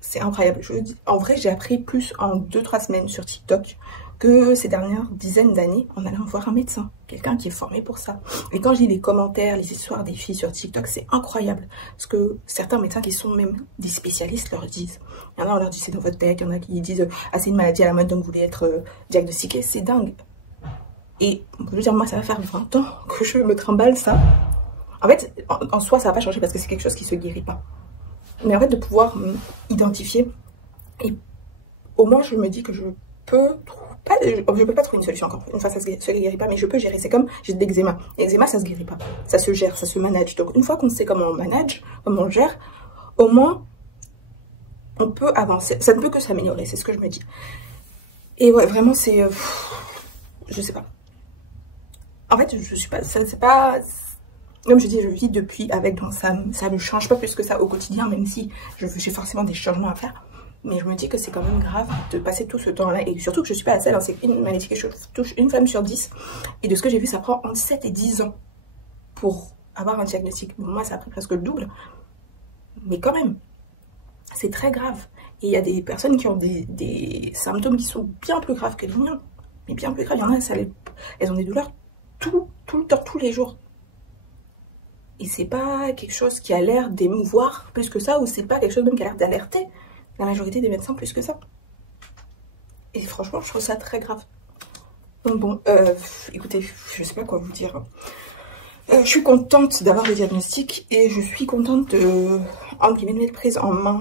c'est incroyable. En vrai, j'ai appris plus en 2-3 semaines sur TikTok que ces dernières dizaines d'années en allant voir un médecin, quelqu'un qui est formé pour ça. Et quand je lis les commentaires, les histoires des filles sur TikTok, c'est incroyable. Parce que certains médecins qui sont même des spécialistes leur disent. Il y en a, on leur dit c'est dans votre tête, il y en a qui disent ah c'est une maladie à la mode donc vous voulez être diagnostiqué. C'est dingue. Et je veux dire, moi ça va faire 20 ans que je me trimballe ça. En fait, en soi ça va pas changer parce que c'est quelque chose qui se guérit pas. Mais en fait de pouvoir identifier, et au moins je me dis que je peux pas trouver une solution encore une fois, ça se guérit pas, mais je peux gérer. C'est comme j'ai de l'eczéma. L'eczéma ça se guérit pas, ça se gère, ça se manage. Donc une fois qu'on sait comment on manage, comment on gère, au moins on peut avancer. Ça ne peut que s'améliorer, c'est ce que je me dis. Et ouais, vraiment c'est je sais pas. En fait je suis pas, ça c'est pas, comme je dis, je vis depuis avec, donc ça me change pas plus que ça au quotidien, même si j'ai forcément des changements à faire. Mais je me dis que c'est quand même grave de passer tout ce temps-là. Et surtout que je suis pas la seule, hein, c'est une maladie qui touche une femme sur 10. Et de ce que j'ai vu, ça prend entre 7 et 10 ans pour avoir un diagnostic. Bon, moi, ça a pris presque le double. Mais quand même, c'est très grave. Et il y a des personnes qui ont des symptômes qui sont bien plus graves que les miens. Mais bien plus graves. Il y en a, elles ont des douleurs tout le temps, tous les jours. Et c'est pas quelque chose qui a l'air d'émouvoir plus que ça, ou c'est pas quelque chose même qui a l'air d'alerter la majorité des médecins plus que ça. Et franchement, je trouve ça très grave. Donc bon, écoutez, je sais pas quoi vous dire. Je suis contente d'avoir le diagnostic et je suis contente de, entre guillemets, de m'être prise en main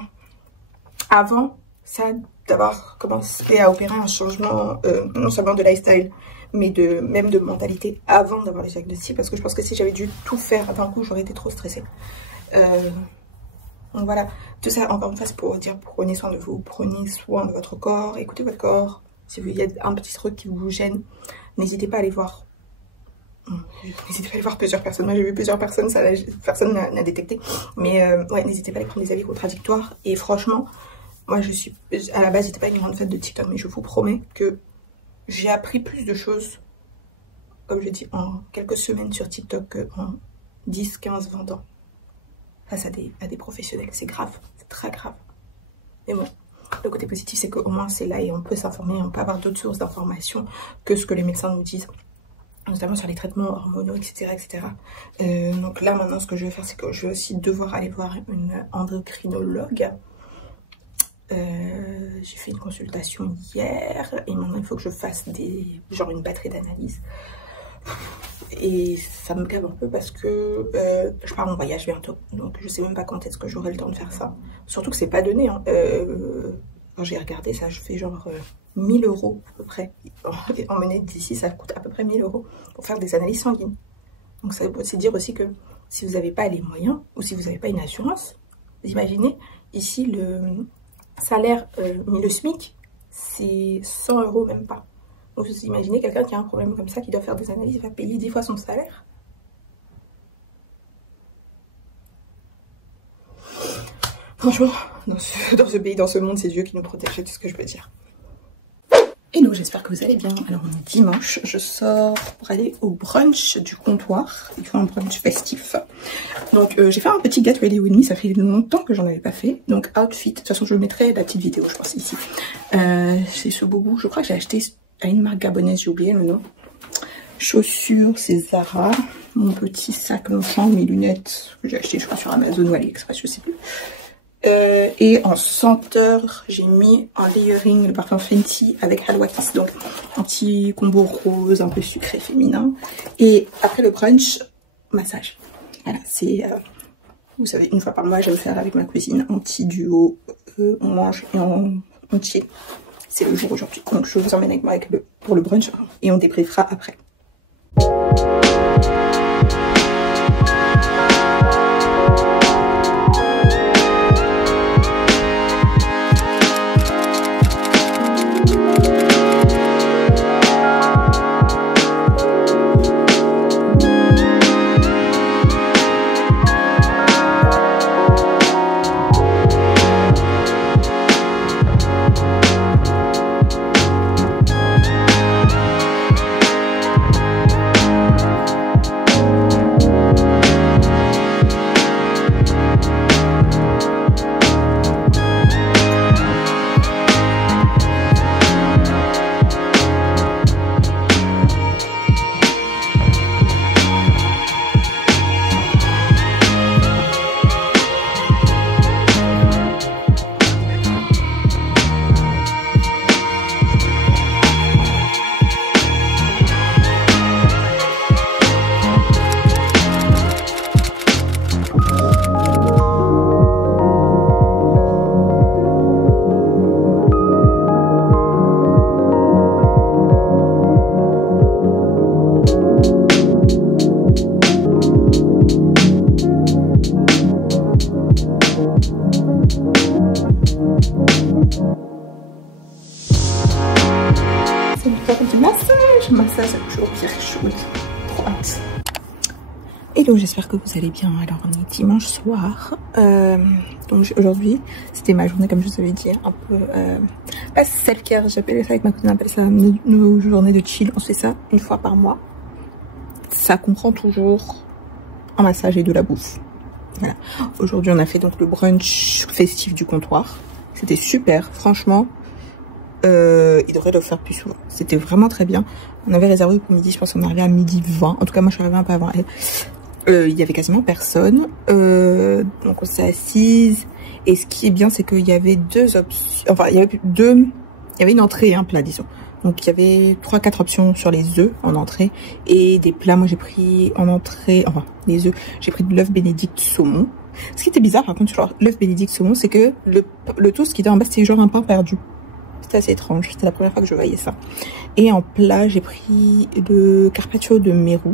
avant ça, d'avoir commencé à opérer un changement, non seulement de lifestyle, mais même de mentalité avant d'avoir le diagnostic, parce que je pense que si j'avais dû tout faire d'un coup, j'aurais été trop stressée. Donc voilà, tout ça encore une fois c'est pour dire prenez soin de vous, prenez soin de votre corps, écoutez votre corps. Si il y a un petit truc qui vous gêne, n'hésitez pas à aller voir. N'hésitez pas à aller voir plusieurs personnes. Moi j'ai vu plusieurs personnes, ça personne n'a détecté. Mais ouais, n'hésitez pas à aller prendre des avis contradictoires. Et franchement, moi à la base j'étais pas une grande fan de TikTok, mais je vous promets que j'ai appris plus de choses, comme je dis, en quelques semaines sur TikTok qu'en 10, 15, 20 ans. Face à des professionnels, c'est grave, c'est très grave. Mais bon, le côté positif, c'est qu'au moins c'est là et on peut s'informer, on peut avoir d'autres sources d'informations que ce que les médecins nous disent, notamment sur les traitements hormonaux, etc. etc. Donc là, maintenant, ce que je vais faire, c'est que je vais aussi devoir aller voir une endocrinologue. J'ai fait une consultation hier et maintenant, il faut que je fasse une batterie d'analyses. Et ça me gave un peu parce que je pars en voyage bientôt, donc je sais même pas quand est-ce que j'aurai le temps de faire ça. Surtout que c'est pas donné, hein. Quand j'ai regardé ça, je fais genre 1000 € à peu près. Emmener d'ici, ça coûte à peu près 1000 € pour faire des analyses sanguines. Donc ça veut dire aussi que si vous n'avez pas les moyens ou si vous n'avez pas une assurance, vous imaginez ici le salaire, le SMIC, c'est 100 € même pas. Donc vous imaginez quelqu'un qui a un problème comme ça, qui doit faire des analyses, il va payer 10 fois son salaire. Franchement, dans ce pays, dans ce monde, c'est Dieu qui nous protège, c'est tout ce que je peux dire. Hello, j'espère que vous allez bien. Alors on est dimanche, je sors pour aller au brunch du comptoir. Il fait un brunch festif. Donc j'ai fait un petit get ready with me, ça fait longtemps que j'en avais pas fait. Donc outfit, de toute façon je mettrai la petite vidéo je pense ici. C'est ce boubou, je crois que j'ai acheté à une marque gabonaise, j'ai oublié le nom. Chaussures, c'est Zara. Mon petit sac Longchamp, mes lunettes que j'ai acheté je crois sur Amazon ou AliExpress, je sais plus. Et en senteur, j'ai mis un layering, le parfum Fenty avec Halwa Kiss, donc un petit combo rose, un peu sucré féminin. Et après le brunch, massage. Voilà, c'est, vous savez, une fois par mois, j'aime faire avec ma cousine un petit duo. On mange et on chill. C'est le jour aujourd'hui. Donc je vous emmène avec moi pour le brunch et on débriefera après. Hello, j'espère que vous allez bien. Alors on est dimanche soir, donc aujourd'hui c'était ma journée, comme je vous avais dit, un peu pas self-care, j'appelle ça, avec ma cousine on appelle ça nos journées de chill. On se fait ça une fois par mois. Ça comprend toujours un massage et de la bouffe. Voilà. Aujourd'hui on a fait donc le brunch festif du comptoir. C'était super, franchement. Il devrait le faire plus souvent. C'était vraiment très bien. On avait réservé pour midi, je pense qu'on est arrivé à midi 20. En tout cas moi je suis arrivée un peu avant elle. Il y avait quasiment personne. Donc on s'est assise. Et ce qui est bien, c'est qu'il y avait deux options. Enfin, il y avait une entrée et un plat, disons. Donc il y avait 3-4 options sur les œufs en entrée. Et des plats, moi j'ai pris en entrée, enfin les œufs, j'ai pris de l'œuf bénédicte saumon. Ce qui était bizarre par contre sur l'œuf bénédicte saumon, c'est que le toast qui était en bas, c'était genre un pain perdu. C'était assez étrange, c'était la première fois que je voyais ça. Et en plat, j'ai pris le carpaccio de Mérou.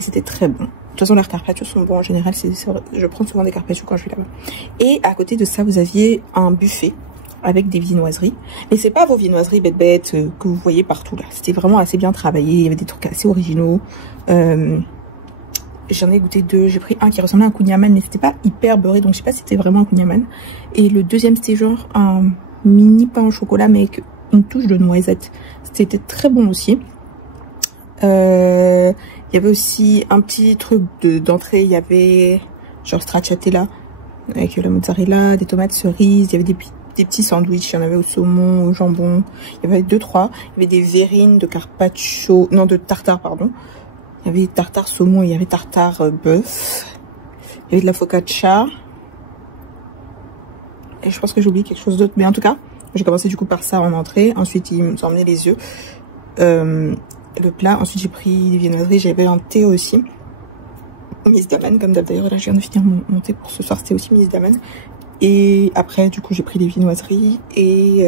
Et c'était très bon. De toute façon, leurs carpaccios sont bons en général. Je prends souvent des carpaccios quand je vais là-bas. Et à côté de ça, vous aviez un buffet avec des viennoiseries. Mais c'est pas vos viennoiseries bêtes que vous voyez partout là. C'était vraiment assez bien travaillé. Il y avait des trucs assez originaux. J'en ai goûté deux. J'ai pris un qui ressemblait à un kouign-amann, mais c'était pas hyper beurré. Donc je sais pas si c'était vraiment un kouign-amann. Et le deuxième, c'était genre un mini pain au chocolat mais avec une touche de noisette. C'était très bon aussi. Il y avait aussi un petit truc d'entrée. Il y avait genre stracciatella avec la mozzarella, des tomates cerises. Il y avait des petits sandwichs. Il y en avait au saumon, au jambon. Il y avait 2-3. Il y avait des verrines de carpaccio, non de tartare pardon. Il y avait tartare saumon et il y avait tartare bœuf. Il y avait de la focaccia. Et je pense que j'ai oublié quelque chose d'autre. Mais en tout cas, j'ai commencé du coup par ça en entrée. Ensuite, ils m'ont emmené les œufs. Le plat. Ensuite, j'ai pris des viennoiseries. J'avais un thé aussi. Miss Daman, comme d'ailleurs, là, je viens de finir mon thé pour ce soir. C'était aussi Miss Daman. Et après, du coup, j'ai pris les viennoiseries. Et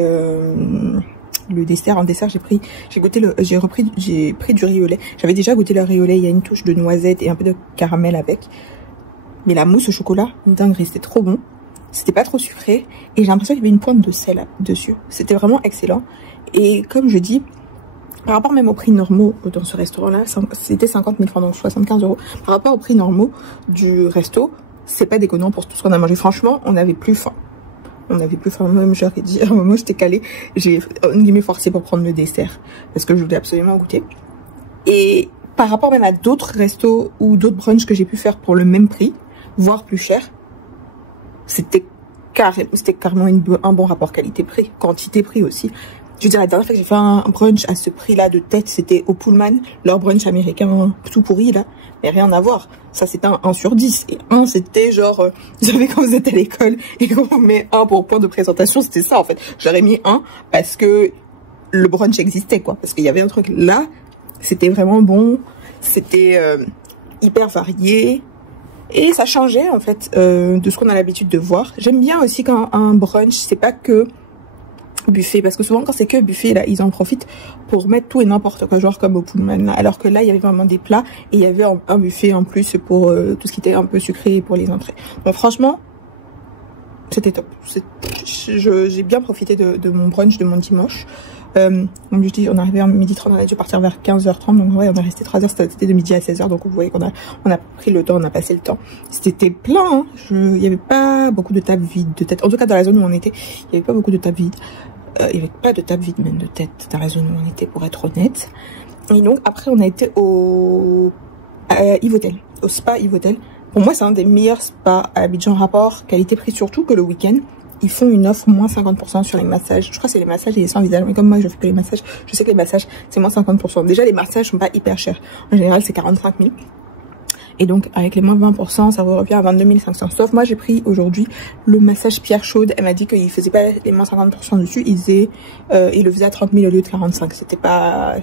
le dessert. En dessert, j'ai pris du riz au lait. J'avais déjà goûté le riz au lait. Il y a une touche de noisette et un peu de caramel avec. Mais la mousse au chocolat, dinguerie, c'était trop bon. C'était pas trop sucré et j'ai l'impression qu'il y avait une pointe de sel dessus. C'était vraiment excellent. Et comme je dis, par rapport même aux prix normaux dans ce restaurant-là, c'était 50 000 francs, donc 75 €. Par rapport aux prix normaux du resto, c'est pas déconnant pour tout ce qu'on a mangé. Franchement, on n'avait plus faim. On n'avait plus faim. Même j'aurais dit, à un moment, j'étais calée. J'ai forcé pour prendre le dessert parce que je voulais absolument goûter. Et par rapport même à d'autres restos ou d'autres brunchs que j'ai pu faire pour le même prix, voire plus cher, c'était carrément un bon rapport qualité-prix, quantité-prix aussi. Je veux dire, la dernière fois que j'ai fait un brunch à ce prix-là de tête, c'était au Pullman, leur brunch américain tout pourri là, mais rien à voir. Ça c'était un 1 sur 10 et 1 c'était genre, vous savez quand vous êtes à l'école et qu'on vous met 1 pour point de présentation, c'était ça en fait. J'aurais mis 1 parce que le brunch existait quoi, parce qu'il y avait un truc là, c'était vraiment bon, c'était hyper varié. Et ça changeait en fait de ce qu'on a l'habitude de voir. J'aime bien aussi quand un brunch, c'est pas que buffet. Parce que souvent quand c'est que buffet, là, ils en profitent pour mettre tout et n'importe quoi, genre comme au Pullman. Là. Alors que là, il y avait vraiment des plats et il y avait un buffet en plus pour tout ce qui était un peu sucré pour les entrées. Donc franchement, c'était top. J'ai bien profité de mon brunch, de mon dimanche. Donc je dis, on est arrivé à midi 30, on a dû partir vers 15h30, donc ouais, on est resté 3 heures, c'était de midi à 16h, donc vous voyez qu'on a pris le temps, on a passé le temps. C'était plein, hein. Il n'y avait pas beaucoup de tables vides de tête, en tout cas dans la zone où on était, il n'y avait pas beaucoup de tables vides. Il n'y avait pas de table vide même de tête dans la zone où on était, pour être honnête. Et donc après on a été au Yves-Hôtel, au spa Yves-Hôtel. Pour moi c'est un des meilleurs spas à Abidjan, rapport qualité-prix, surtout que le week-end ils font une offre moins 50% sur les massages. Je crois que c'est les massages et les soins visage. Mais comme moi, je fais que les massages, je sais que les massages, c'est moins 50%. Déjà, les massages sont pas hyper chers. En général, c'est 45 000. Et donc, avec les moins 20%, ça vous revient à 22 500. Sauf moi, j'ai pris aujourd'hui le massage pierre chaude. Elle m'a dit qu'il faisait pas les moins 50% dessus. Il le faisait à 30 000 au lieu de 45. C'était pas...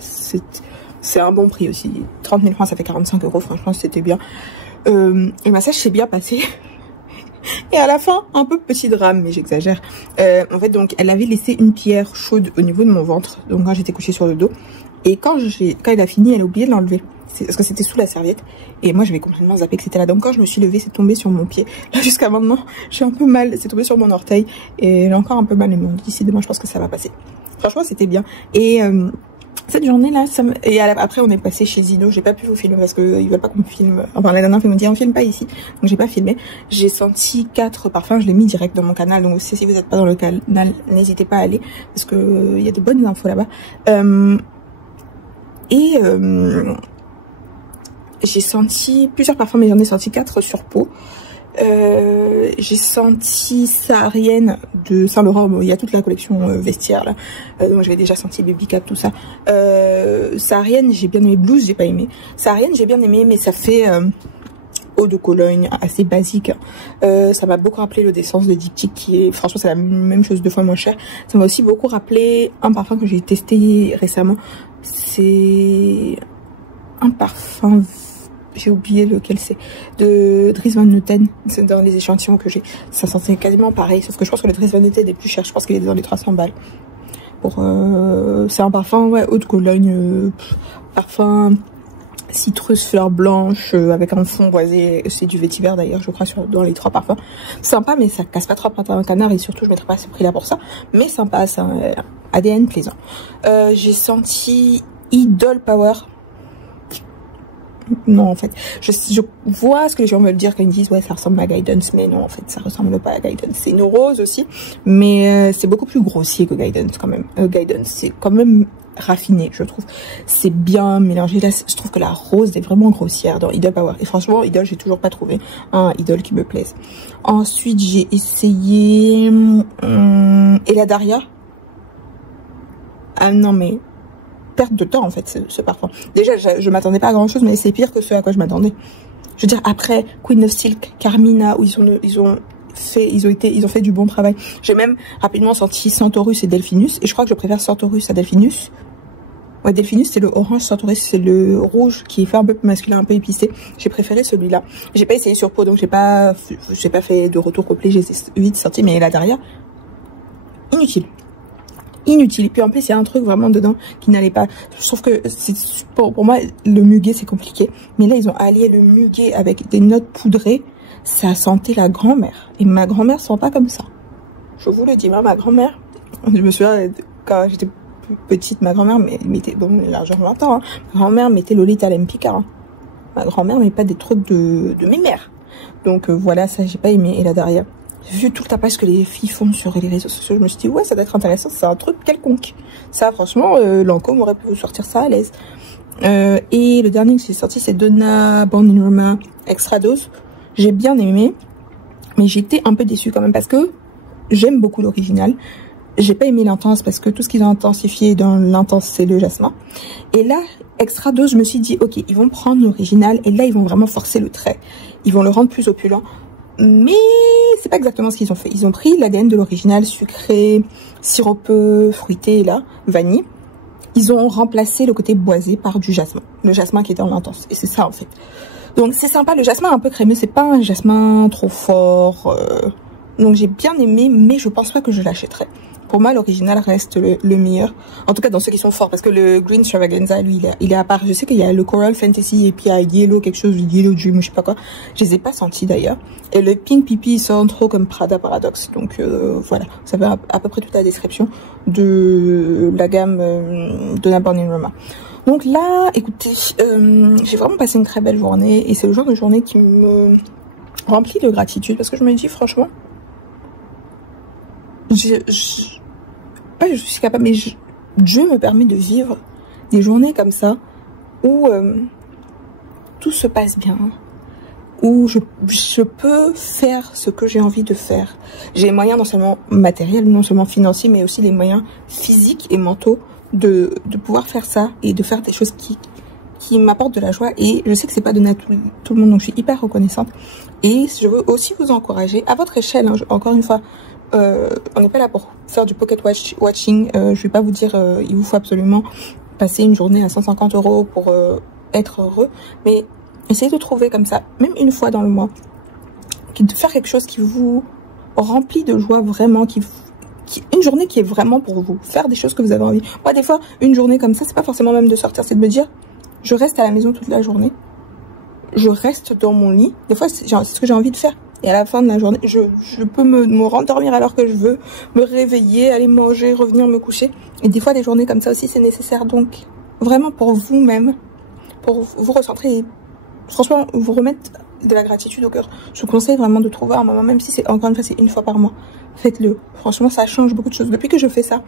C'est un bon prix aussi. 30 000 francs, ça fait 45 €. Franchement, c'était bien. Le massage s'est bien passé. Et à la fin, un peu petit drame, mais j'exagère. En fait, donc, elle avait laissé une pierre chaude au niveau de mon ventre. Donc, quand j'étais couchée sur le dos. Et quand elle a fini, elle a oublié de l'enlever. Parce que c'était sous la serviette. Et moi, j'avais complètement zappé que c'était là. Donc, quand je me suis levée, c'est tombé sur mon pied. Là, jusqu'à maintenant, j'ai un peu mal. C'est tombé sur mon orteil. Et elle a encore un peu mal. Mais bon, d'ici demain, je pense que ça va passer. Franchement, c'était bien. Et cette journée là et après on est passé chez Zino, j'ai pas pu vous filmer parce que ils veulent pas qu'on filme, enfin la dernière fois ils m'ont dit on filme pas ici, donc j'ai pas filmé. J'ai senti 4 parfums, je l'ai mis direct dans mon canal, donc aussi si vous n'êtes pas dans le canal n'hésitez pas à aller parce que il y a de bonnes infos là-bas. J'ai senti plusieurs parfums, mais j'en ai senti 4 sur peau. J'ai senti Saharienne de Saint-Laurent, bon, il y a toute la collection vestiaire là, donc j'avais déjà senti Baby Cap, tout ça. Saharienne j'ai bien aimé, Blues j'ai pas aimé, Saharienne j'ai bien aimé, mais ça fait eau de Cologne assez basique. Ça m'a beaucoup rappelé l'eau d'essence de Diptyque qui est, franchement c'est la même chose, 2 fois moins cher. Ça m'a aussi beaucoup rappelé un parfum que j'ai testé récemment, c'est un parfum, j'ai oublié lequel c'est, de Dries Van Noten, c'est dans les échantillons que j'ai, ça sentait quasiment pareil, sauf que je pense que le Dries Van Noten est plus cher, je pense qu'il est dans les 300 balles. Pour c'est un parfum, ouais, haute Cologne, parfum citrus, fleur blanche, avec un fond boisé, c'est du vétiver d'ailleurs, je crois, dans les 3 parfums. Sympa, mais ça casse pas trop un canard, et surtout je mettrai pas ce prix là pour ça, mais sympa, c'est un ADN plaisant. J'ai senti Idol Power. Non, en fait, je vois ce que les gens veulent dire quand ils disent ouais ça ressemble à Guidance, mais non, en fait ça ressemble pas à Guidance. C'est une rose aussi, mais c'est beaucoup plus grossier que Guidance quand même. Guidance c'est quand même raffiné, je trouve. C'est bien mélangé. Là je trouve que la rose est vraiment grossière dans Idol Power, et franchement Idol j'ai toujours pas trouvé un Idol qui me plaise. Ensuite j'ai essayé Ella Daria. Ah non mais perte de temps en fait ce parfum. Déjà je m'attendais pas à grand chose, mais c'est pire que ce à quoi je m'attendais. Je veux dire, après Queen of Silk, Carmina, où ils ont fait du bon travail. J'ai même rapidement senti Centaurus et Delphinus, et je crois que je préfère Centaurus à Delphinus. Ouais, Delphinus c'est le orange, Centaurus c'est le rouge qui est fait un peu masculin, un peu épicé. J'ai préféré celui-là. J'ai pas essayé sur peau, donc j'ai pas fait de retour complet, j'ai vite sorti, mais là derrière, inutile. Et puis en plus il y a un truc vraiment dedans qui n'allait pas. Je trouve que pour moi le muguet c'est compliqué, mais là ils ont allié le muguet avec des notes poudrées, ça sentait la grand-mère, et ma grand-mère sent pas comme ça, je vous le dis. Moi ma grand-mère, je me souviens quand j'étais plus petite, ma grand-mère mettait, bon largement longtemps hein, ma grand-mère mettait Lolita Lempicka hein. Ma grand-mère met pas des trucs de mes mères, donc voilà, ça j'ai pas aimé. Et là derrière, vu tout le tapage que les filles font sur les réseaux sociaux, je me suis dit ouais ça doit être intéressant, c'est un truc quelconque. Ça franchement Lancôme aurait pu vous sortir ça à l'aise. Et le dernier que j'ai sorti c'est Donna Born in Roma Extra Dose. J'ai bien aimé, mais j'étais un peu déçue quand même parce que j'aime beaucoup l'original. J'ai pas aimé l'intense parce que tout ce qu'ils ont intensifié dans l'intense c'est le jasmin. Et là Extra Dose, je me suis dit ok ils vont prendre l'original et là ils vont vraiment forcer le trait, ils vont le rendre plus opulent. Mais c'est pas exactement ce qu'ils ont fait. Ils ont pris l'ADN de l'original, sucré, sirupeux, fruité, là, vanille. Ils ont remplacé le côté boisé par du jasmin. Le jasmin qui était en intense. Et c'est ça, en fait. Donc, c'est sympa. Le jasmin un peu crémeux. C'est pas un jasmin trop fort. Donc, j'ai bien aimé, mais je pense pas que je l'achèterai. Pour moi, l'original reste le meilleur. En tout cas, dans ceux qui sont forts. Parce que le Green Extravaganza, lui, il est à part. Je sais qu'il y a le Coral Fantasy et puis il y a Yellow, quelque chose, Yellow Dream, je sais pas quoi. Je les ai pas sentis d'ailleurs. Et le Pink Pipi, il sent trop comme Prada Paradox. Donc voilà, ça fait à peu près toute la description de la gamme Donna Born in Roma. Donc là, écoutez, j'ai vraiment passé une très belle journée. Et c'est le genre de journée qui me remplit de gratitude. Parce que je me dis, franchement, je suis capable, mais Dieu me permet de vivre des journées comme ça où tout se passe bien, où je peux faire ce que j'ai envie de faire. J'ai les moyens non seulement matériels, non seulement financiers, mais aussi les moyens physiques et mentaux de pouvoir faire ça et de faire des choses qui m'apportent de la joie. Et je sais que c'est pas donné à tout le monde, donc je suis hyper reconnaissante. Et je veux aussi vous encourager à votre échelle, hein, encore une fois. On n'est pas là pour faire du pocket watching. Je vais pas vous dire il vous faut absolument passer une journée à 150 € pour être heureux, mais essayez de trouver comme ça, même une fois dans le mois, de faire quelque chose qui vous remplit de joie vraiment, une journée qui est vraiment pour vous, faire des choses que vous avez envie. Moi des fois une journée comme ça, c'est pas forcément même de sortir, c'est de me dire je reste à la maison toute la journée, je reste dans mon lit. Des fois c'est ce que j'ai envie de faire. Et à la fin de la journée, je peux me rendormir alors que je veux, me réveiller, aller manger, revenir me coucher. Et des fois, des journées comme ça aussi, c'est nécessaire. Donc, vraiment pour vous-même, pour vous recentrer et franchement vous remettre de la gratitude au cœur. Je vous conseille vraiment de trouver un moment, même si c'est encore une fois c'est une fois par mois, faites-le. Franchement ça change beaucoup de choses. Depuis que je fais ça,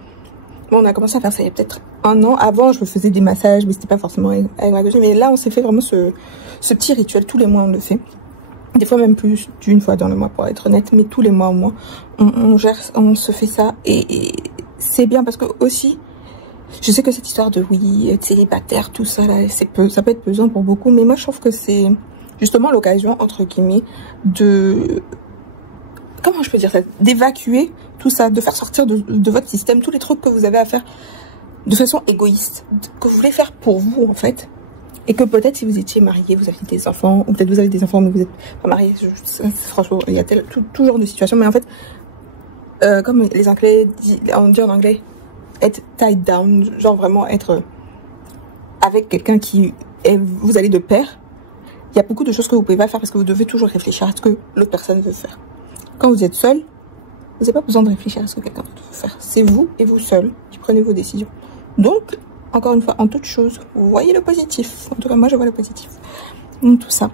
bon, on a commencé à faire ça il y a peut-être 1 an. Avant je me faisais des massages mais c'était pas forcément avec ma copine, mais là on s'est fait vraiment ce petit rituel. Tous les mois on le fait, des fois même plus d'une fois dans le mois pour être honnête, mais tous les mois au moins on se fait ça et c'est bien parce que aussi je sais que cette histoire de oui être célibataire tout ça là ça peut être pesant pour beaucoup, mais moi je trouve que c'est justement l'occasion entre guillemets de, comment je peux dire ça, d'évacuer tout ça, de faire sortir de votre système tous les trucs que vous avez à faire de façon égoïste, que vous voulez faire pour vous en fait, et que peut-être si vous étiez marié, vous aviez des enfants, ou peut-être vous avez des enfants mais vous n'êtes pas marié, franchement il y a tout genre de situations, mais en fait comme les Anglais on dit en anglais, être tied down, genre vraiment être avec quelqu'un qui est, vous allez de pair. Il y a beaucoup de choses que vous pouvez pas faire parce que vous devez toujours réfléchir à ce que l'autre personne veut faire. Quand vous êtes seul, vous n'avez pas besoin de réfléchir à ce que quelqu'un d'autre veut faire. C'est vous et vous seul qui prenez vos décisions. Donc, encore une fois, en toute chose, vous voyez le positif. En tout cas, moi, je vois le positif. Donc, tout ça.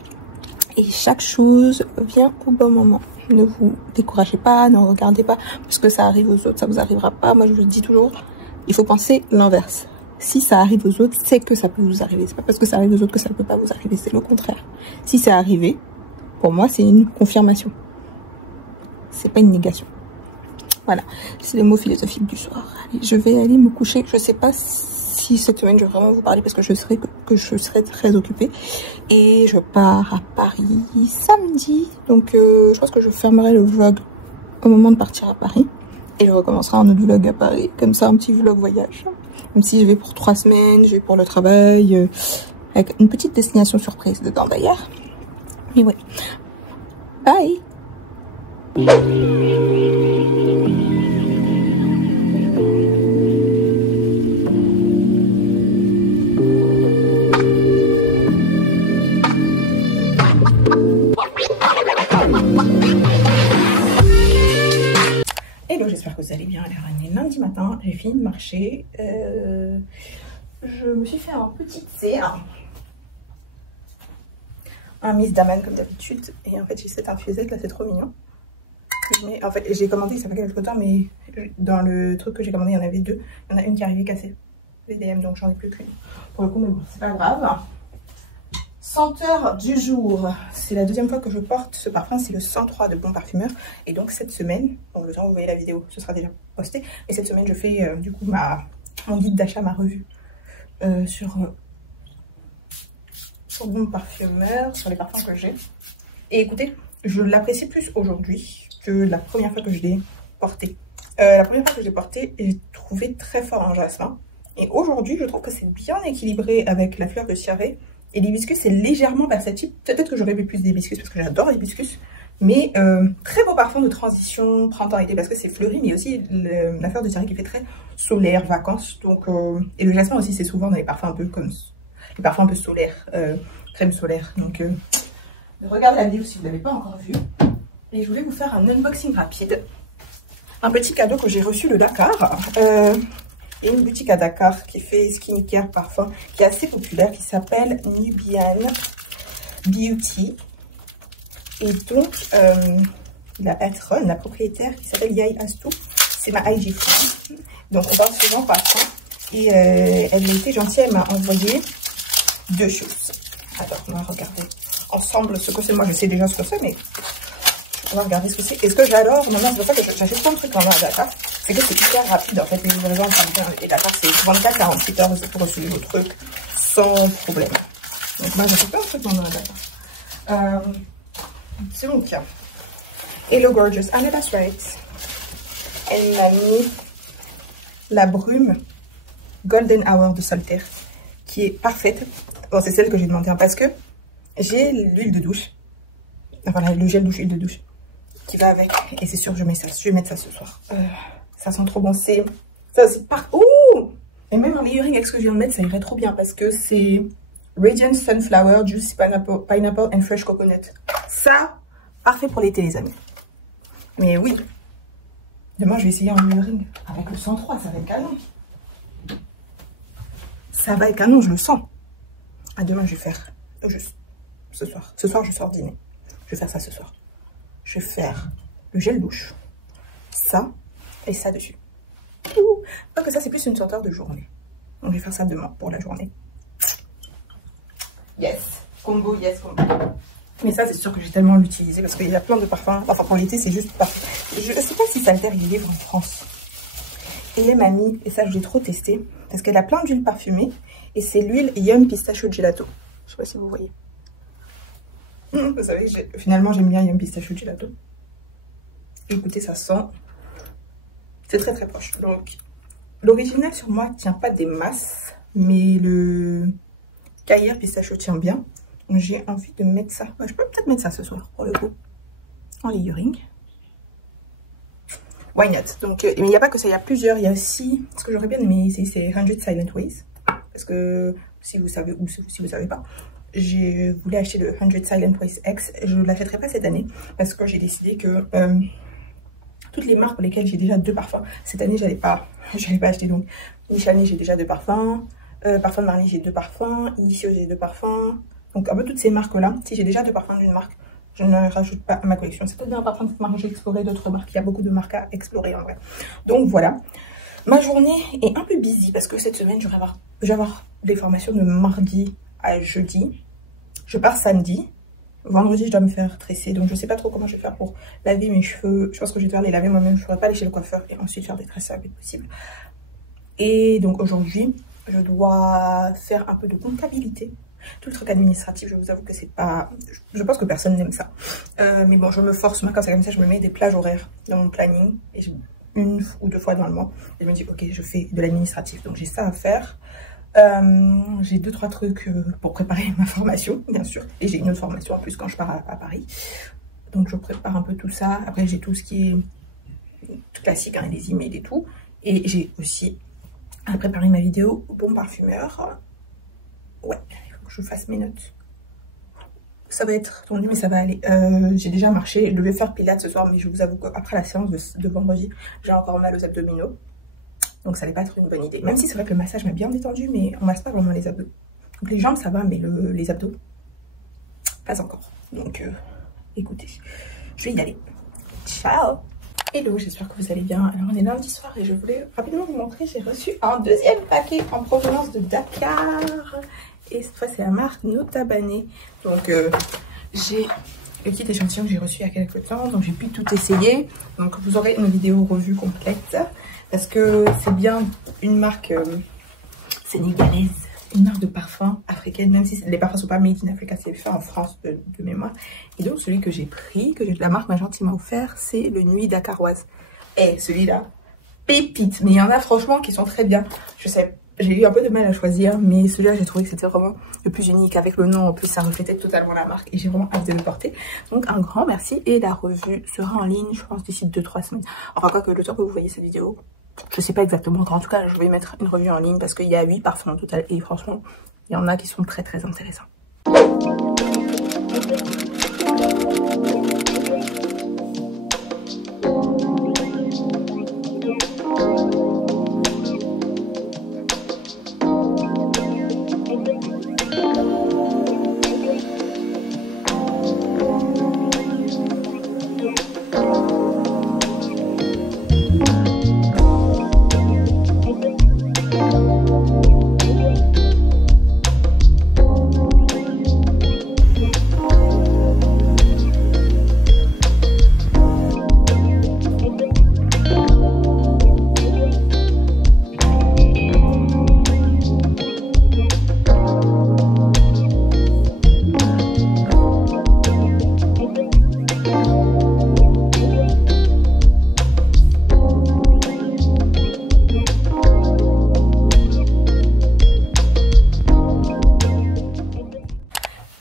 Et chaque chose vient au bon moment. Ne vous découragez pas, ne regardez pas parce que ça arrive aux autres, ça vous arrivera pas. Moi, je vous dis toujours, il faut penser l'inverse. Si ça arrive aux autres, c'est que ça peut vous arriver. C'est pas parce que ça arrive aux autres que ça ne peut pas vous arriver. C'est le contraire. Si c'est arrivé, pour moi, c'est une confirmation. C'est pas une négation. Voilà. C'est le mot philosophique du soir. Allez, je vais aller me coucher. Je sais pas si cette semaine, je vais vraiment vous parler parce que je serai très occupée. Et je pars à Paris samedi. Donc, je pense que je fermerai le vlog au moment de partir à Paris. Et je recommencerai un autre vlog à Paris. Comme ça, un petit vlog voyage. Même si je vais pour 3 semaines, je vais pour le travail, avec une petite destination surprise dedans d'ailleurs. Mais ouais. Bye. Hello, j'espère que vous allez bien. On est lundi matin, j'ai fini de marcher. Je me suis fait un petit thé, un Miss Daman comme d'habitude. Et en fait, j'ai cette infusette là, c'est trop mignon. Mais en fait, j'ai commandé, ça fait quelques temps, mais dans le truc que j'ai commandé, il y en avait 2. Il y en a une qui est arrivée cassée, les DM, donc j'en ai plus qu'une. Pour le coup, mais bon, c'est pas grave. Senteur du jour, c'est la 2e fois que je porte ce parfum, c'est le 103 de Bon Parfumeur. Et donc cette semaine, bon, le temps où vous voyez la vidéo, ce sera déjà posté. Et cette semaine, je fais du coup mon guide d'achat, ma revue sur Bon Parfumeur, sur les parfums que j'ai. Et écoutez, je l'apprécie plus aujourd'hui que la première fois que je l'ai porté. La première fois que je l'ai porté, j'ai trouvé très fort en jasmin. Et aujourd'hui, je trouve que c'est bien équilibré avec la fleur de Ciaré. Et l'hibiscus, c'est légèrement versatile. Peut-être que j'aurais vu plus d'hibiscus parce que j'adore l'hibiscus. Mais très beau parfum de transition printemps-été parce que c'est fleuri, mais aussi la fleur de Ciaré qui fait très solaire, vacances. Donc, et le jasmin aussi, c'est souvent dans les parfums un peu comme les parfums un peu solaires, crème solaire. Donc, regardez la vidéo si vous ne l'avez pas encore vue. Et je voulais vous faire un unboxing rapide. Un petit cadeau que j'ai reçu de Dakar. Et une boutique à Dakar qui fait skincare parfum qui est assez populaire, qui s'appelle Nubian Beauty. Et donc, la patronne, la propriétaire qui s'appelle Yai Astou, c'est ma IG friend. Donc, on parle souvent parfum. Et elle a été gentille, elle m'a envoyé 2 choses. Attends, on va regarder ensemble ce que c'est. Moi, je sais déjà ce que c'est, mais on va regarder ce que c'est. Et ce que j'adore, maintenant, c'est pour ça que j'achète plein de trucs en à Dakar, c'est que c'est hyper rapide en fait. Les livraisons sont bien. Et Dakar, c'est 24-48 heures pour recevoir vos trucs sans problème. Donc, moi, j'achète plein de trucs maintenant à Dakar. C'est mon cas. Hello Gorgeous. Ah, mais that's right. Elle m'a mis la brume Golden Hour de Soltaire, qui est parfaite. Bon, c'est celle que j'ai demandé parce que j'ai l'huile de douche. Voilà, le gel douche, huile de douche qui va avec. Et c'est sûr, je mets ça. Je vais mettre ça ce soir. Ça sent trop bon. C'est par. Ouh! Et même en layering avec ce que je viens de mettre, ça irait trop bien parce que c'est Radiant Sunflower, Juicy Pineapple and Fresh Coconut. Ça, parfait pour l'été, les amis. Mais oui. Demain, je vais essayer en layering avec le 103. Ça va être canon. ça va être canon, je le sens. À demain, je vais faire juste ce soir. Ce soir, je sors dîner. Je vais faire ça ce soir. Je vais faire le gel douche, ça et ça dessus. Pas que ça, c'est plus une senteur de journée. Donc, je vais faire ça demain pour la journée. Yes, combo, yes, combo. Mais ça, c'est sûr que j'ai tellement l'utiliser parce qu'il y a plein de parfums. Enfin, en réalité, c'est juste parfum. Je ne sais pas si Salter il livre en France. Et elle m'a mis, et ça, je l'ai trop testé parce qu'elle a plein d'huiles parfumées et c'est l'huile Yum Pistachio Gelato. Je sais pas si vous voyez. Vous savez, finalement, j'aime bien Yum Pistachio Gelato. Écoutez, ça sent. C'est très très proche. Donc, l'original sur moi tient pas des masses, mais le Caillère Pistachio tient bien. J'ai envie de mettre ça. Je peux peut-être mettre ça ce soir pour le coup. En layering. Why not? Donc, mais il n'y a pas que ça, il y a plusieurs. Il y a aussi, ce que j'aurais bien aimé ici, c'est 100 Silent Ways. Parce que si vous savez, ou si vous ne savez pas, je voulais acheter le 100 Silent Ways X. Je ne l'achèterai pas cette année parce que j'ai décidé que toutes les marques pour lesquelles j'ai déjà 2 parfums, cette année, j'allais pas acheter. Donc, Michelin, j'ai déjà 2 parfums. Parfum de Marly, j'ai 2 parfums. Initio, j'ai 2 parfums. Donc, un peu toutes ces marques-là, si j'ai déjà 2 parfums d'une marque, je ne rajoute pas à ma collection. C'est peut-être un parfum de cette marque, j'ai exploré d'autres marques. Il y a beaucoup de marques à explorer en vrai. Donc, voilà. Ma journée est un peu busy parce que cette semaine, je vais avoir des formations de mardi à jeudi. Je pars samedi. Vendredi, je dois me faire tresser. Donc, je ne sais pas trop comment je vais faire pour laver mes cheveux. Je pense que je vais devoir les laver moi-même. Je ne pourrais pas aller chez le coiffeur et ensuite faire des tresses, ça va être possible. Et donc, aujourd'hui, je dois faire un peu de comptabilité. Tout le truc administratif, je vous avoue que c'est pas... Je pense que personne n'aime ça. Mais bon, je me force. Moi, quand c'est comme ça, je me mets des plages horaires dans mon planning. Et une ou 2 fois dans le mois. Et je me dis, ok, je fais de l'administratif. Donc, j'ai ça à faire. J'ai 2-3 trucs pour préparer ma formation, bien sûr. Et j'ai une autre formation en plus quand je pars à Paris. Donc, je prépare un peu tout ça. Après, j'ai tout ce qui est tout classique, hein, les emails et tout. Et j'ai aussi à préparer ma vidéo Bon Parfumeur. Ouais, il faut que je fasse mes notes. Ça va être tendu, mais ça va aller. J'ai déjà marché. Je devais faire pilates ce soir, mais je vous avoue qu'après la séance de vendredi, j'ai encore mal aux abdominaux. Donc ça n'allait pas être une bonne idée. Même si c'est vrai que le massage m'a bien détendu, mais on masse pas vraiment les abdos. Donc les jambes, ça va, mais les abdos, pas encore. Donc écoutez, je vais y aller. Ciao! Hello, j'espère que vous allez bien. Alors on est lundi soir et je voulais rapidement vous montrer, j'ai reçu un 2e paquet en provenance de Dakar. Et cette fois c'est la marque Nota Bene. Donc j'ai le kit échantillon que j'ai reçu il y a quelques temps. Donc j'ai pu tout essayer. Donc vous aurez une vidéo revue complète. Parce que c'est bien une marque sénégalaise. Une marque de parfum africaine. Même si les parfums ne sont pas made in Africa, c'est fait en France de mémoire. Et donc celui que j'ai pris, que la marque m'a gentiment offert, c'est le Nuit Dakaroise. Et celui-là, pépite. Mais il y en a franchement qui sont très bien. Je sais, j'ai eu un peu de mal à choisir, mais celui-là j'ai trouvé que c'était vraiment le plus unique. Avec le nom en plus, ça reflétait totalement la marque et j'ai vraiment hâte de le porter. Donc un grand merci et la revue sera en ligne, je pense d'ici 2-3 semaines. Enfin quoi que le temps que vous voyez cette vidéo, je sais pas exactement. En tout cas, je vais mettre une revue en ligne parce qu'il y a 8 parfums en total et franchement, il y en a qui sont très très intéressants.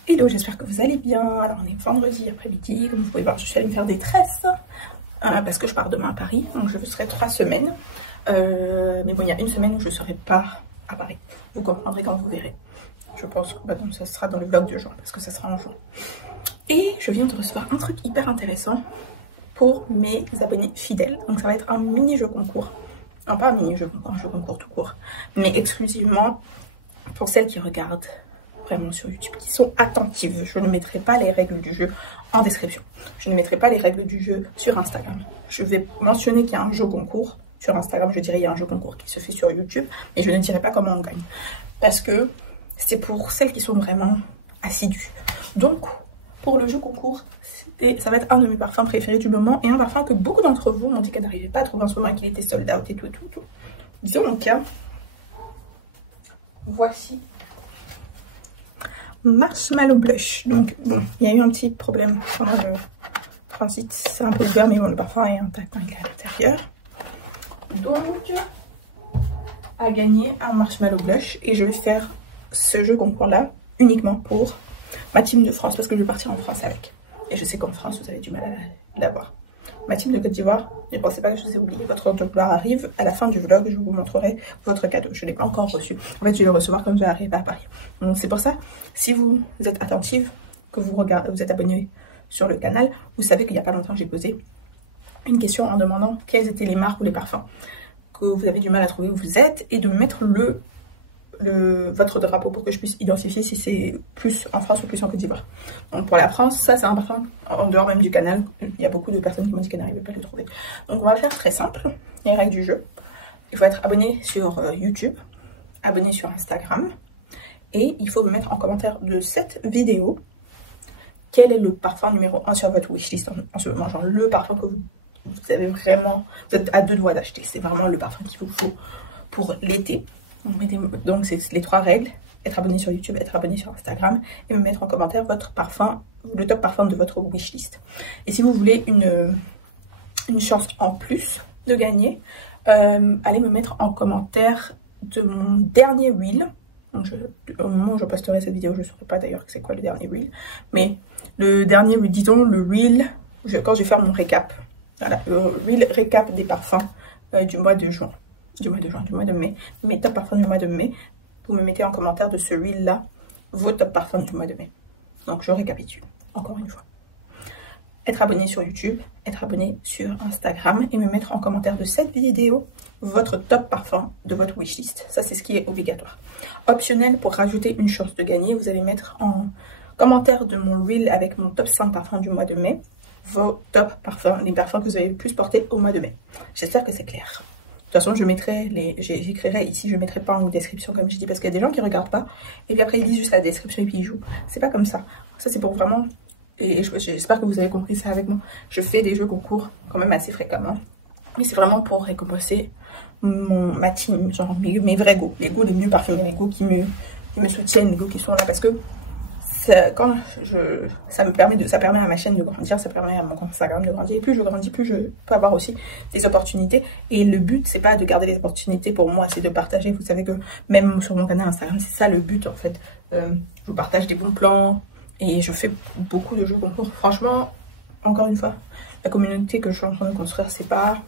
Hello, j'espère que vous allez bien. Alors on est vendredi après-midi, comme vous pouvez voir, je suis allée me faire des tresses parce que je pars demain à Paris, donc je serai 3 semaines. Mais bon, il y a une semaine où je ne serai pas à Paris. Vous comprendrez quand vous verrez. Je pense que donc, ça sera dans le vlog de juin, parce que ça sera en juin. Et je viens de recevoir un truc hyper intéressant pour mes abonnés fidèles. Donc ça va être un mini-jeu concours. Non, pas un mini-jeu concours, un jeu concours tout court. Mais exclusivement pour celles qui regardent vraiment sur YouTube, qui sont attentives, je ne mettrai pas les règles du jeu en description. Je ne mettrai pas les règles du jeu sur Instagram. Je vais mentionner qu'il y a un jeu concours. Sur Instagram, je dirais il y a un jeu concours qui se fait sur YouTube, mais je ne dirai pas comment on gagne. Parce que c'est pour celles qui sont vraiment assidues. Donc, pour le jeu concours, ça va être un de mes parfums préférés du moment et un parfum que beaucoup d'entre vous m'ont dit qu'elle n'arrivait pas à trouver en ce moment et qu'il était sold out et tout. Disons donc, voici Marshmallow Blush. Donc, bon, il y a eu un petit problème pendant le transit. C'est un peu ouvert, mais bon, le parfum est intact quand il est à l'intérieur. Donc, à gagner un Marshmallow Blush. Et je vais faire ce jeu concours-là uniquement pour ma team de France, parce que je vais partir en France avec. Et je sais qu'en France, vous avez du mal à l'avoir. Ma team de Côte d'Ivoire, ne pensez pas que je vous ai oublié. Votre autocollant arrive à la fin du vlog. Je vous montrerai votre cadeau. Je ne l'ai pas encore reçu. En fait, je vais le recevoir quand je vais arriver à Paris. Donc, c'est pour ça, si vous êtes attentive, que vous êtes abonné sur le canal, vous savez qu'il n'y a pas longtemps, j'ai posé une question en demandant quelles étaient les marques ou les parfums que vous avez du mal à trouver où vous êtes et de mettre votre drapeau pour que je puisse identifier si c'est plus en France ou plus en Côte d'Ivoire. Donc pour la France, ça c'est un parfum en dehors même du canal. Il y a beaucoup de personnes qui m'ont dit qu'elles n'arrivaient pas à le trouver. Donc on va faire très simple, les règles du jeu. Il faut être abonné sur YouTube, abonné sur Instagram et il faut me mettre en commentaire de cette vidéo quel est le parfum numéro 1 sur votre wishlist en ce moment. Genre le parfum que vous avez vraiment, vous êtes à deux doigts d'acheter. C'est vraiment le parfum qu'il vous faut pour l'été. Donc c'est les 3 règles: être abonné sur YouTube, être abonné sur Instagram et me mettre en commentaire votre parfum, le top parfum de votre wishlist. Et si vous voulez une chance en plus de gagner, allez me mettre en commentaire de mon dernier reel. Donc au moment où je posterai cette vidéo, je ne saurai pas d'ailleurs c'est quoi le dernier reel, mais le dernier, disons le reel, quand je vais faire mon récap. Voilà, le reel récap des parfums du mois de juin. Du mois de mai, mes top parfums du mois de mai. Vous me mettez en commentaire de ce reel là vos top parfums du mois de mai. Donc je récapitule encore une fois: être abonné sur YouTube, être abonné sur Instagram et me mettre en commentaire de cette vidéo votre top parfum de votre wishlist. Ça c'est ce qui est obligatoire. Optionnel, pour rajouter une chance de gagner, vous allez mettre en commentaire de mon reel avec mon top 5 parfums du mois de mai vos top parfums, les parfums que vous avez le plus portés au mois de mai. J'espère que c'est clair. De toute façon, j'écrirai ici, je mettrai pas en description comme je dis, parce qu'il y a des gens qui regardent pas, et puis après ils lisent juste la description et puis ils jouent. C'est pas comme ça. Ça c'est pour vraiment, et j'espère que vous avez compris ça avec moi. Je fais des jeux concours quand même assez fréquemment, mais c'est vraiment pour récompenser ma team, genre mes vrais go, les go les mieux parfumés, les go qui me soutiennent, les go qui sont là, parce que ça permet à ma chaîne de grandir, ça permet à mon Instagram de grandir. Et plus je grandis, plus je peux avoir aussi des opportunités. Et le but, c'est pas de garder les opportunités pour moi, c'est de partager. Vous savez que même sur mon canal Instagram, c'est ça le but en fait. Je vous partage des bons plans et je fais beaucoup de jeux concours. Franchement, encore une fois, la communauté que je suis en train de construire, c'est pas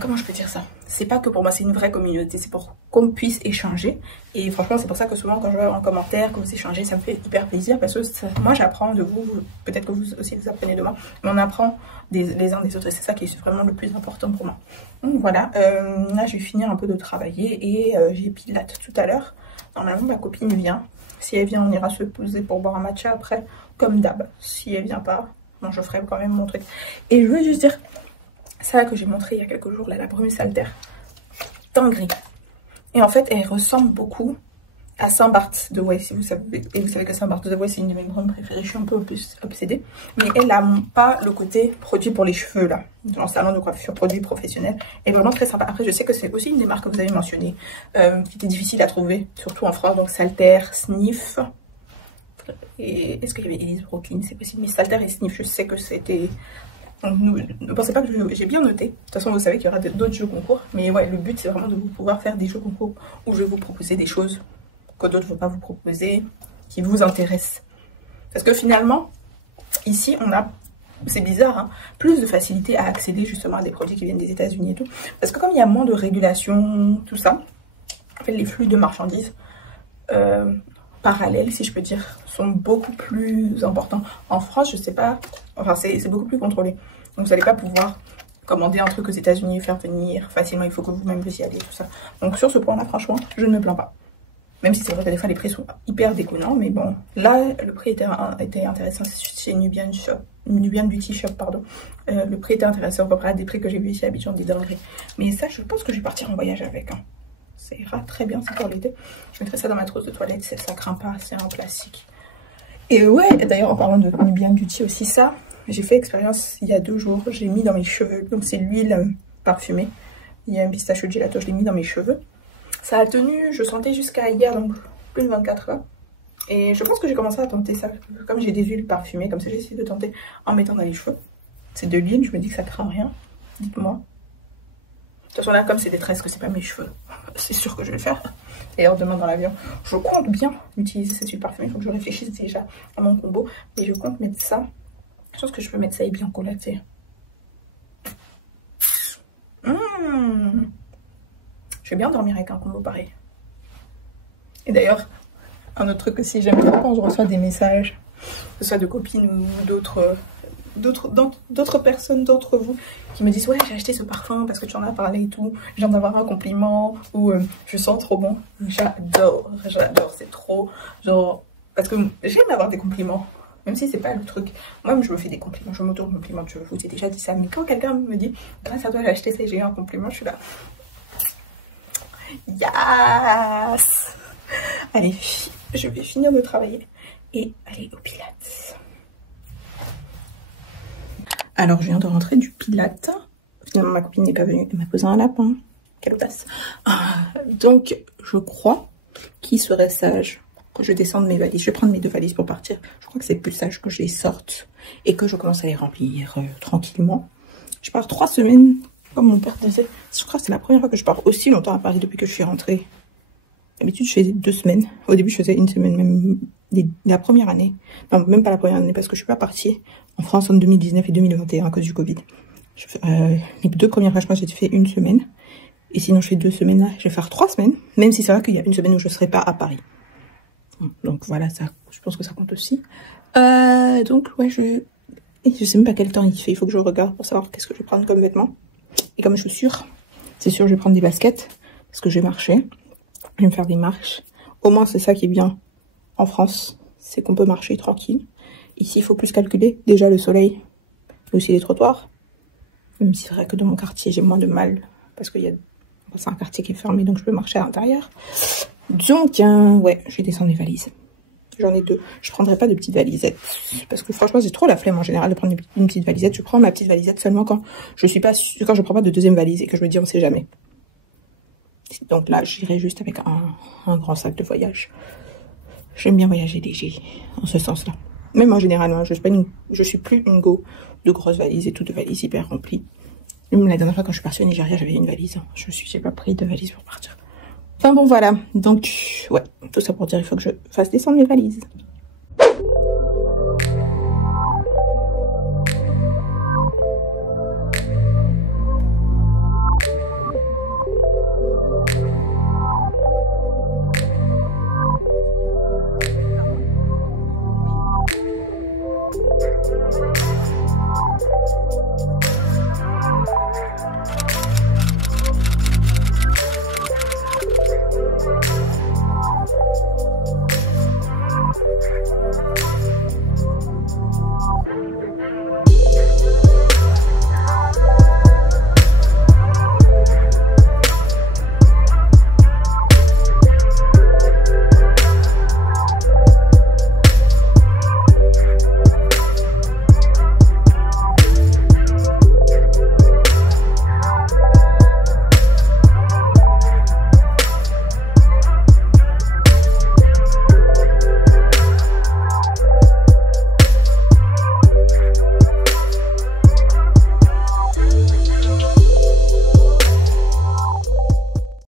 comment je peux dire ça, c'est pas que pour moi c'est une vraie communauté, c'est pour qu'on puisse échanger. Et franchement c'est pour ça que souvent quand je vois en commentaire que vous échangez, ça me fait hyper plaisir, parce que moi j'apprends de vous, peut-être que vous aussi vous apprenez de moi, mais on apprend les uns des autres et c'est ça qui est vraiment le plus important pour moi. Donc voilà, là je vais finir un peu de travailler et j'ai Pilate tout à l'heure. Normalement ma copine vient, si elle vient on ira se poser pour boire un matcha après comme d'hab. Si elle vient pas, bon, je ferai quand même mon truc. Et je veux juste dire, ça que j'ai montré il y a quelques jours, là, la brume saltaire, dinguerie. Et en fait, elle ressemble beaucoup à Saint-Barth de Way, si vous savez. Et vous savez que Saint-Barth de Way, c'est une de mes brumes préférées. Je suis un peu plus obsédée. Mais elle n'a pas le côté produit pour les cheveux, là. Dans salon de coiffure, produit professionnel. Elle est vraiment très sympa. Après, je sais que c'est aussi une des marques que vous avez mentionnées, qui était difficile à trouver, surtout en France. Donc, Saltaire, Sniff. Et est-ce qu'il y avait Elise Brooklyn? C'est possible. Mais Saltaire et Sniff, je sais que c'était... Donc, ne pensez pas que j'ai bien noté. De toute façon, vous savez qu'il y aura d'autres jeux concours. Mais ouais, le but, c'est vraiment de vous pouvoir faire des jeux concours où je vais vous proposer des choses que d'autres ne vont pas vous proposer, qui vous intéressent. Parce que finalement, ici, on a, c'est bizarre, hein, plus de facilité à accéder justement à des produits qui viennent des États-Unis et tout. Parce que comme il y a moins de régulation, tout ça, en fait, les flux de marchandises parallèles, si je peux dire, sont beaucoup plus importants. En France, je sais pas, enfin, c'est beaucoup plus contrôlé. Donc, vous n'allez pas pouvoir commander un truc aux États-Unis, faire venir facilement, il faut que vous-même vous y allez, tout ça. Donc sur ce point-là, franchement, je ne me plains pas. Même si c'est vrai que des fois les prix sont hyper déconnants, mais bon, là le prix était intéressant. C'est Nubian Beauty Shop, pardon. Le prix était intéressant comparé à des prix que j'ai vu ici à Abidjan, des dingueries. Mais ça, je pense que je vais partir en voyage avec. Hein. Ça ira très bien, c'est pour l'été. Je mettrai ça dans ma trousse de toilette, ça craint pas, c'est un classique. Et ouais, d'ailleurs en parlant de Nubian Beauty aussi, ça, j'ai fait expérience il y a 2 jours. J'ai mis dans mes cheveux, donc c'est l'huile parfumée. Il y a un pistachio gelato, je l'ai mis dans mes cheveux. Ça a tenu, je sentais jusqu'à hier, donc plus de 24 heures. Et je pense que j'ai commencé à tenter ça. Comme j'ai des huiles parfumées, comme ça j'ai essayé de tenter en mettant dans les cheveux. C'est de l'huile, je me dis que ça craint rien. Dites-moi. De toute façon là, comme c'est des tresses, que c'est pas mes cheveux, c'est sûr que je vais le faire. D'ailleurs demain dans l'avion, je compte bien utiliser cette huile parfumée. Il faut que je réfléchisse déjà à mon combo. Et je compte mettre ça. Je pense que je peux mettre ça et bien collaté. Je vais bien dormir avec un combo pareil. Et d'ailleurs, un autre truc aussi, j'aime bien quand je reçois des messages, que ce soit de copines ou d'autres personnes d'entre vous qui me disent ouais, j'ai acheté ce parfum parce que tu en as parlé et tout, je viens d'avoir un compliment, ou je sens trop bon. J'adore, c'est trop genre, parce que j'aime avoir des compliments. Même si c'est pas le truc. Moi, je me fais des compliments, je m'auto-complimente, je vous ai déjà dit ça. Mais quand quelqu'un me dit grâce à toi j'ai acheté ça et j'ai eu un compliment, je suis là. Yes! Allez, je vais finir de travailler et aller au pilates. Alors, je viens de rentrer du pilates. Finalement, ma copine n'est pas venue, elle m'a posé un lapin. Quelle audace! Donc, je crois qu'il serait sage que je descende mes valises. Je vais prendre mes 2 valises pour partir. Je crois que c'est plus sage que je les sorte et que je commence à les remplir tranquillement. Je pars 3 semaines. Comme mon père disait, je crois que c'est la première fois que je pars aussi longtemps à Paris depuis que je suis rentrée. D'habitude, je faisais 2 semaines. Au début, je faisais 1 semaine, même la première année. Non, même pas la première année, parce que je suis pas partie en France en 2019 et 2021 à cause du Covid. Les 2 premières fois, je pense que j'ai fait 1 semaine. Et sinon, je fais 2 semaines là. Je vais faire 3 semaines, même si c'est vrai qu'il y a 1 semaine où je serai pas à Paris. Donc voilà, ça, je pense que ça compte aussi. Donc, ouais, je sais même pas quel temps il fait. Il faut que je regarde pour savoir qu'est-ce que je vais prendre comme vêtements. Et comme chaussures, c'est sûr, je vais prendre des baskets parce que je vais marcher. Je vais me faire des marches. Au moins, c'est ça qui est bien en France, c'est qu'on peut marcher tranquille. Ici, il faut plus calculer. Déjà, le soleil, mais aussi les trottoirs. Même si c'est vrai que dans mon quartier, j'ai moins de mal parce que c'est un quartier qui est fermé, donc je peux marcher à l'intérieur. Donc, ouais, je vais descendre mes valises. J'en ai 2. Je prendrai pas de petites valisettes. Parce que franchement, j'ai trop la flemme en général de prendre une petite valisette. Je prends ma petite valisette seulement quand je suis pas sûre, quand je prends pas de 2e valise et que je me dis on sait jamais. Donc là, j'irai juste avec un grand sac de voyage. J'aime bien voyager léger, en ce sens-là. Même en général, hein, je suis plus une go de grosses valises et tout, de valises hyper remplies. Même la dernière fois quand je suis partie au Nigeria, j'avais une valise. Hein. J'ai pas pris de valise pour partir. Enfin bon, voilà. Donc, ouais, tout ça pour dire, il faut que je fasse descendre mes valises.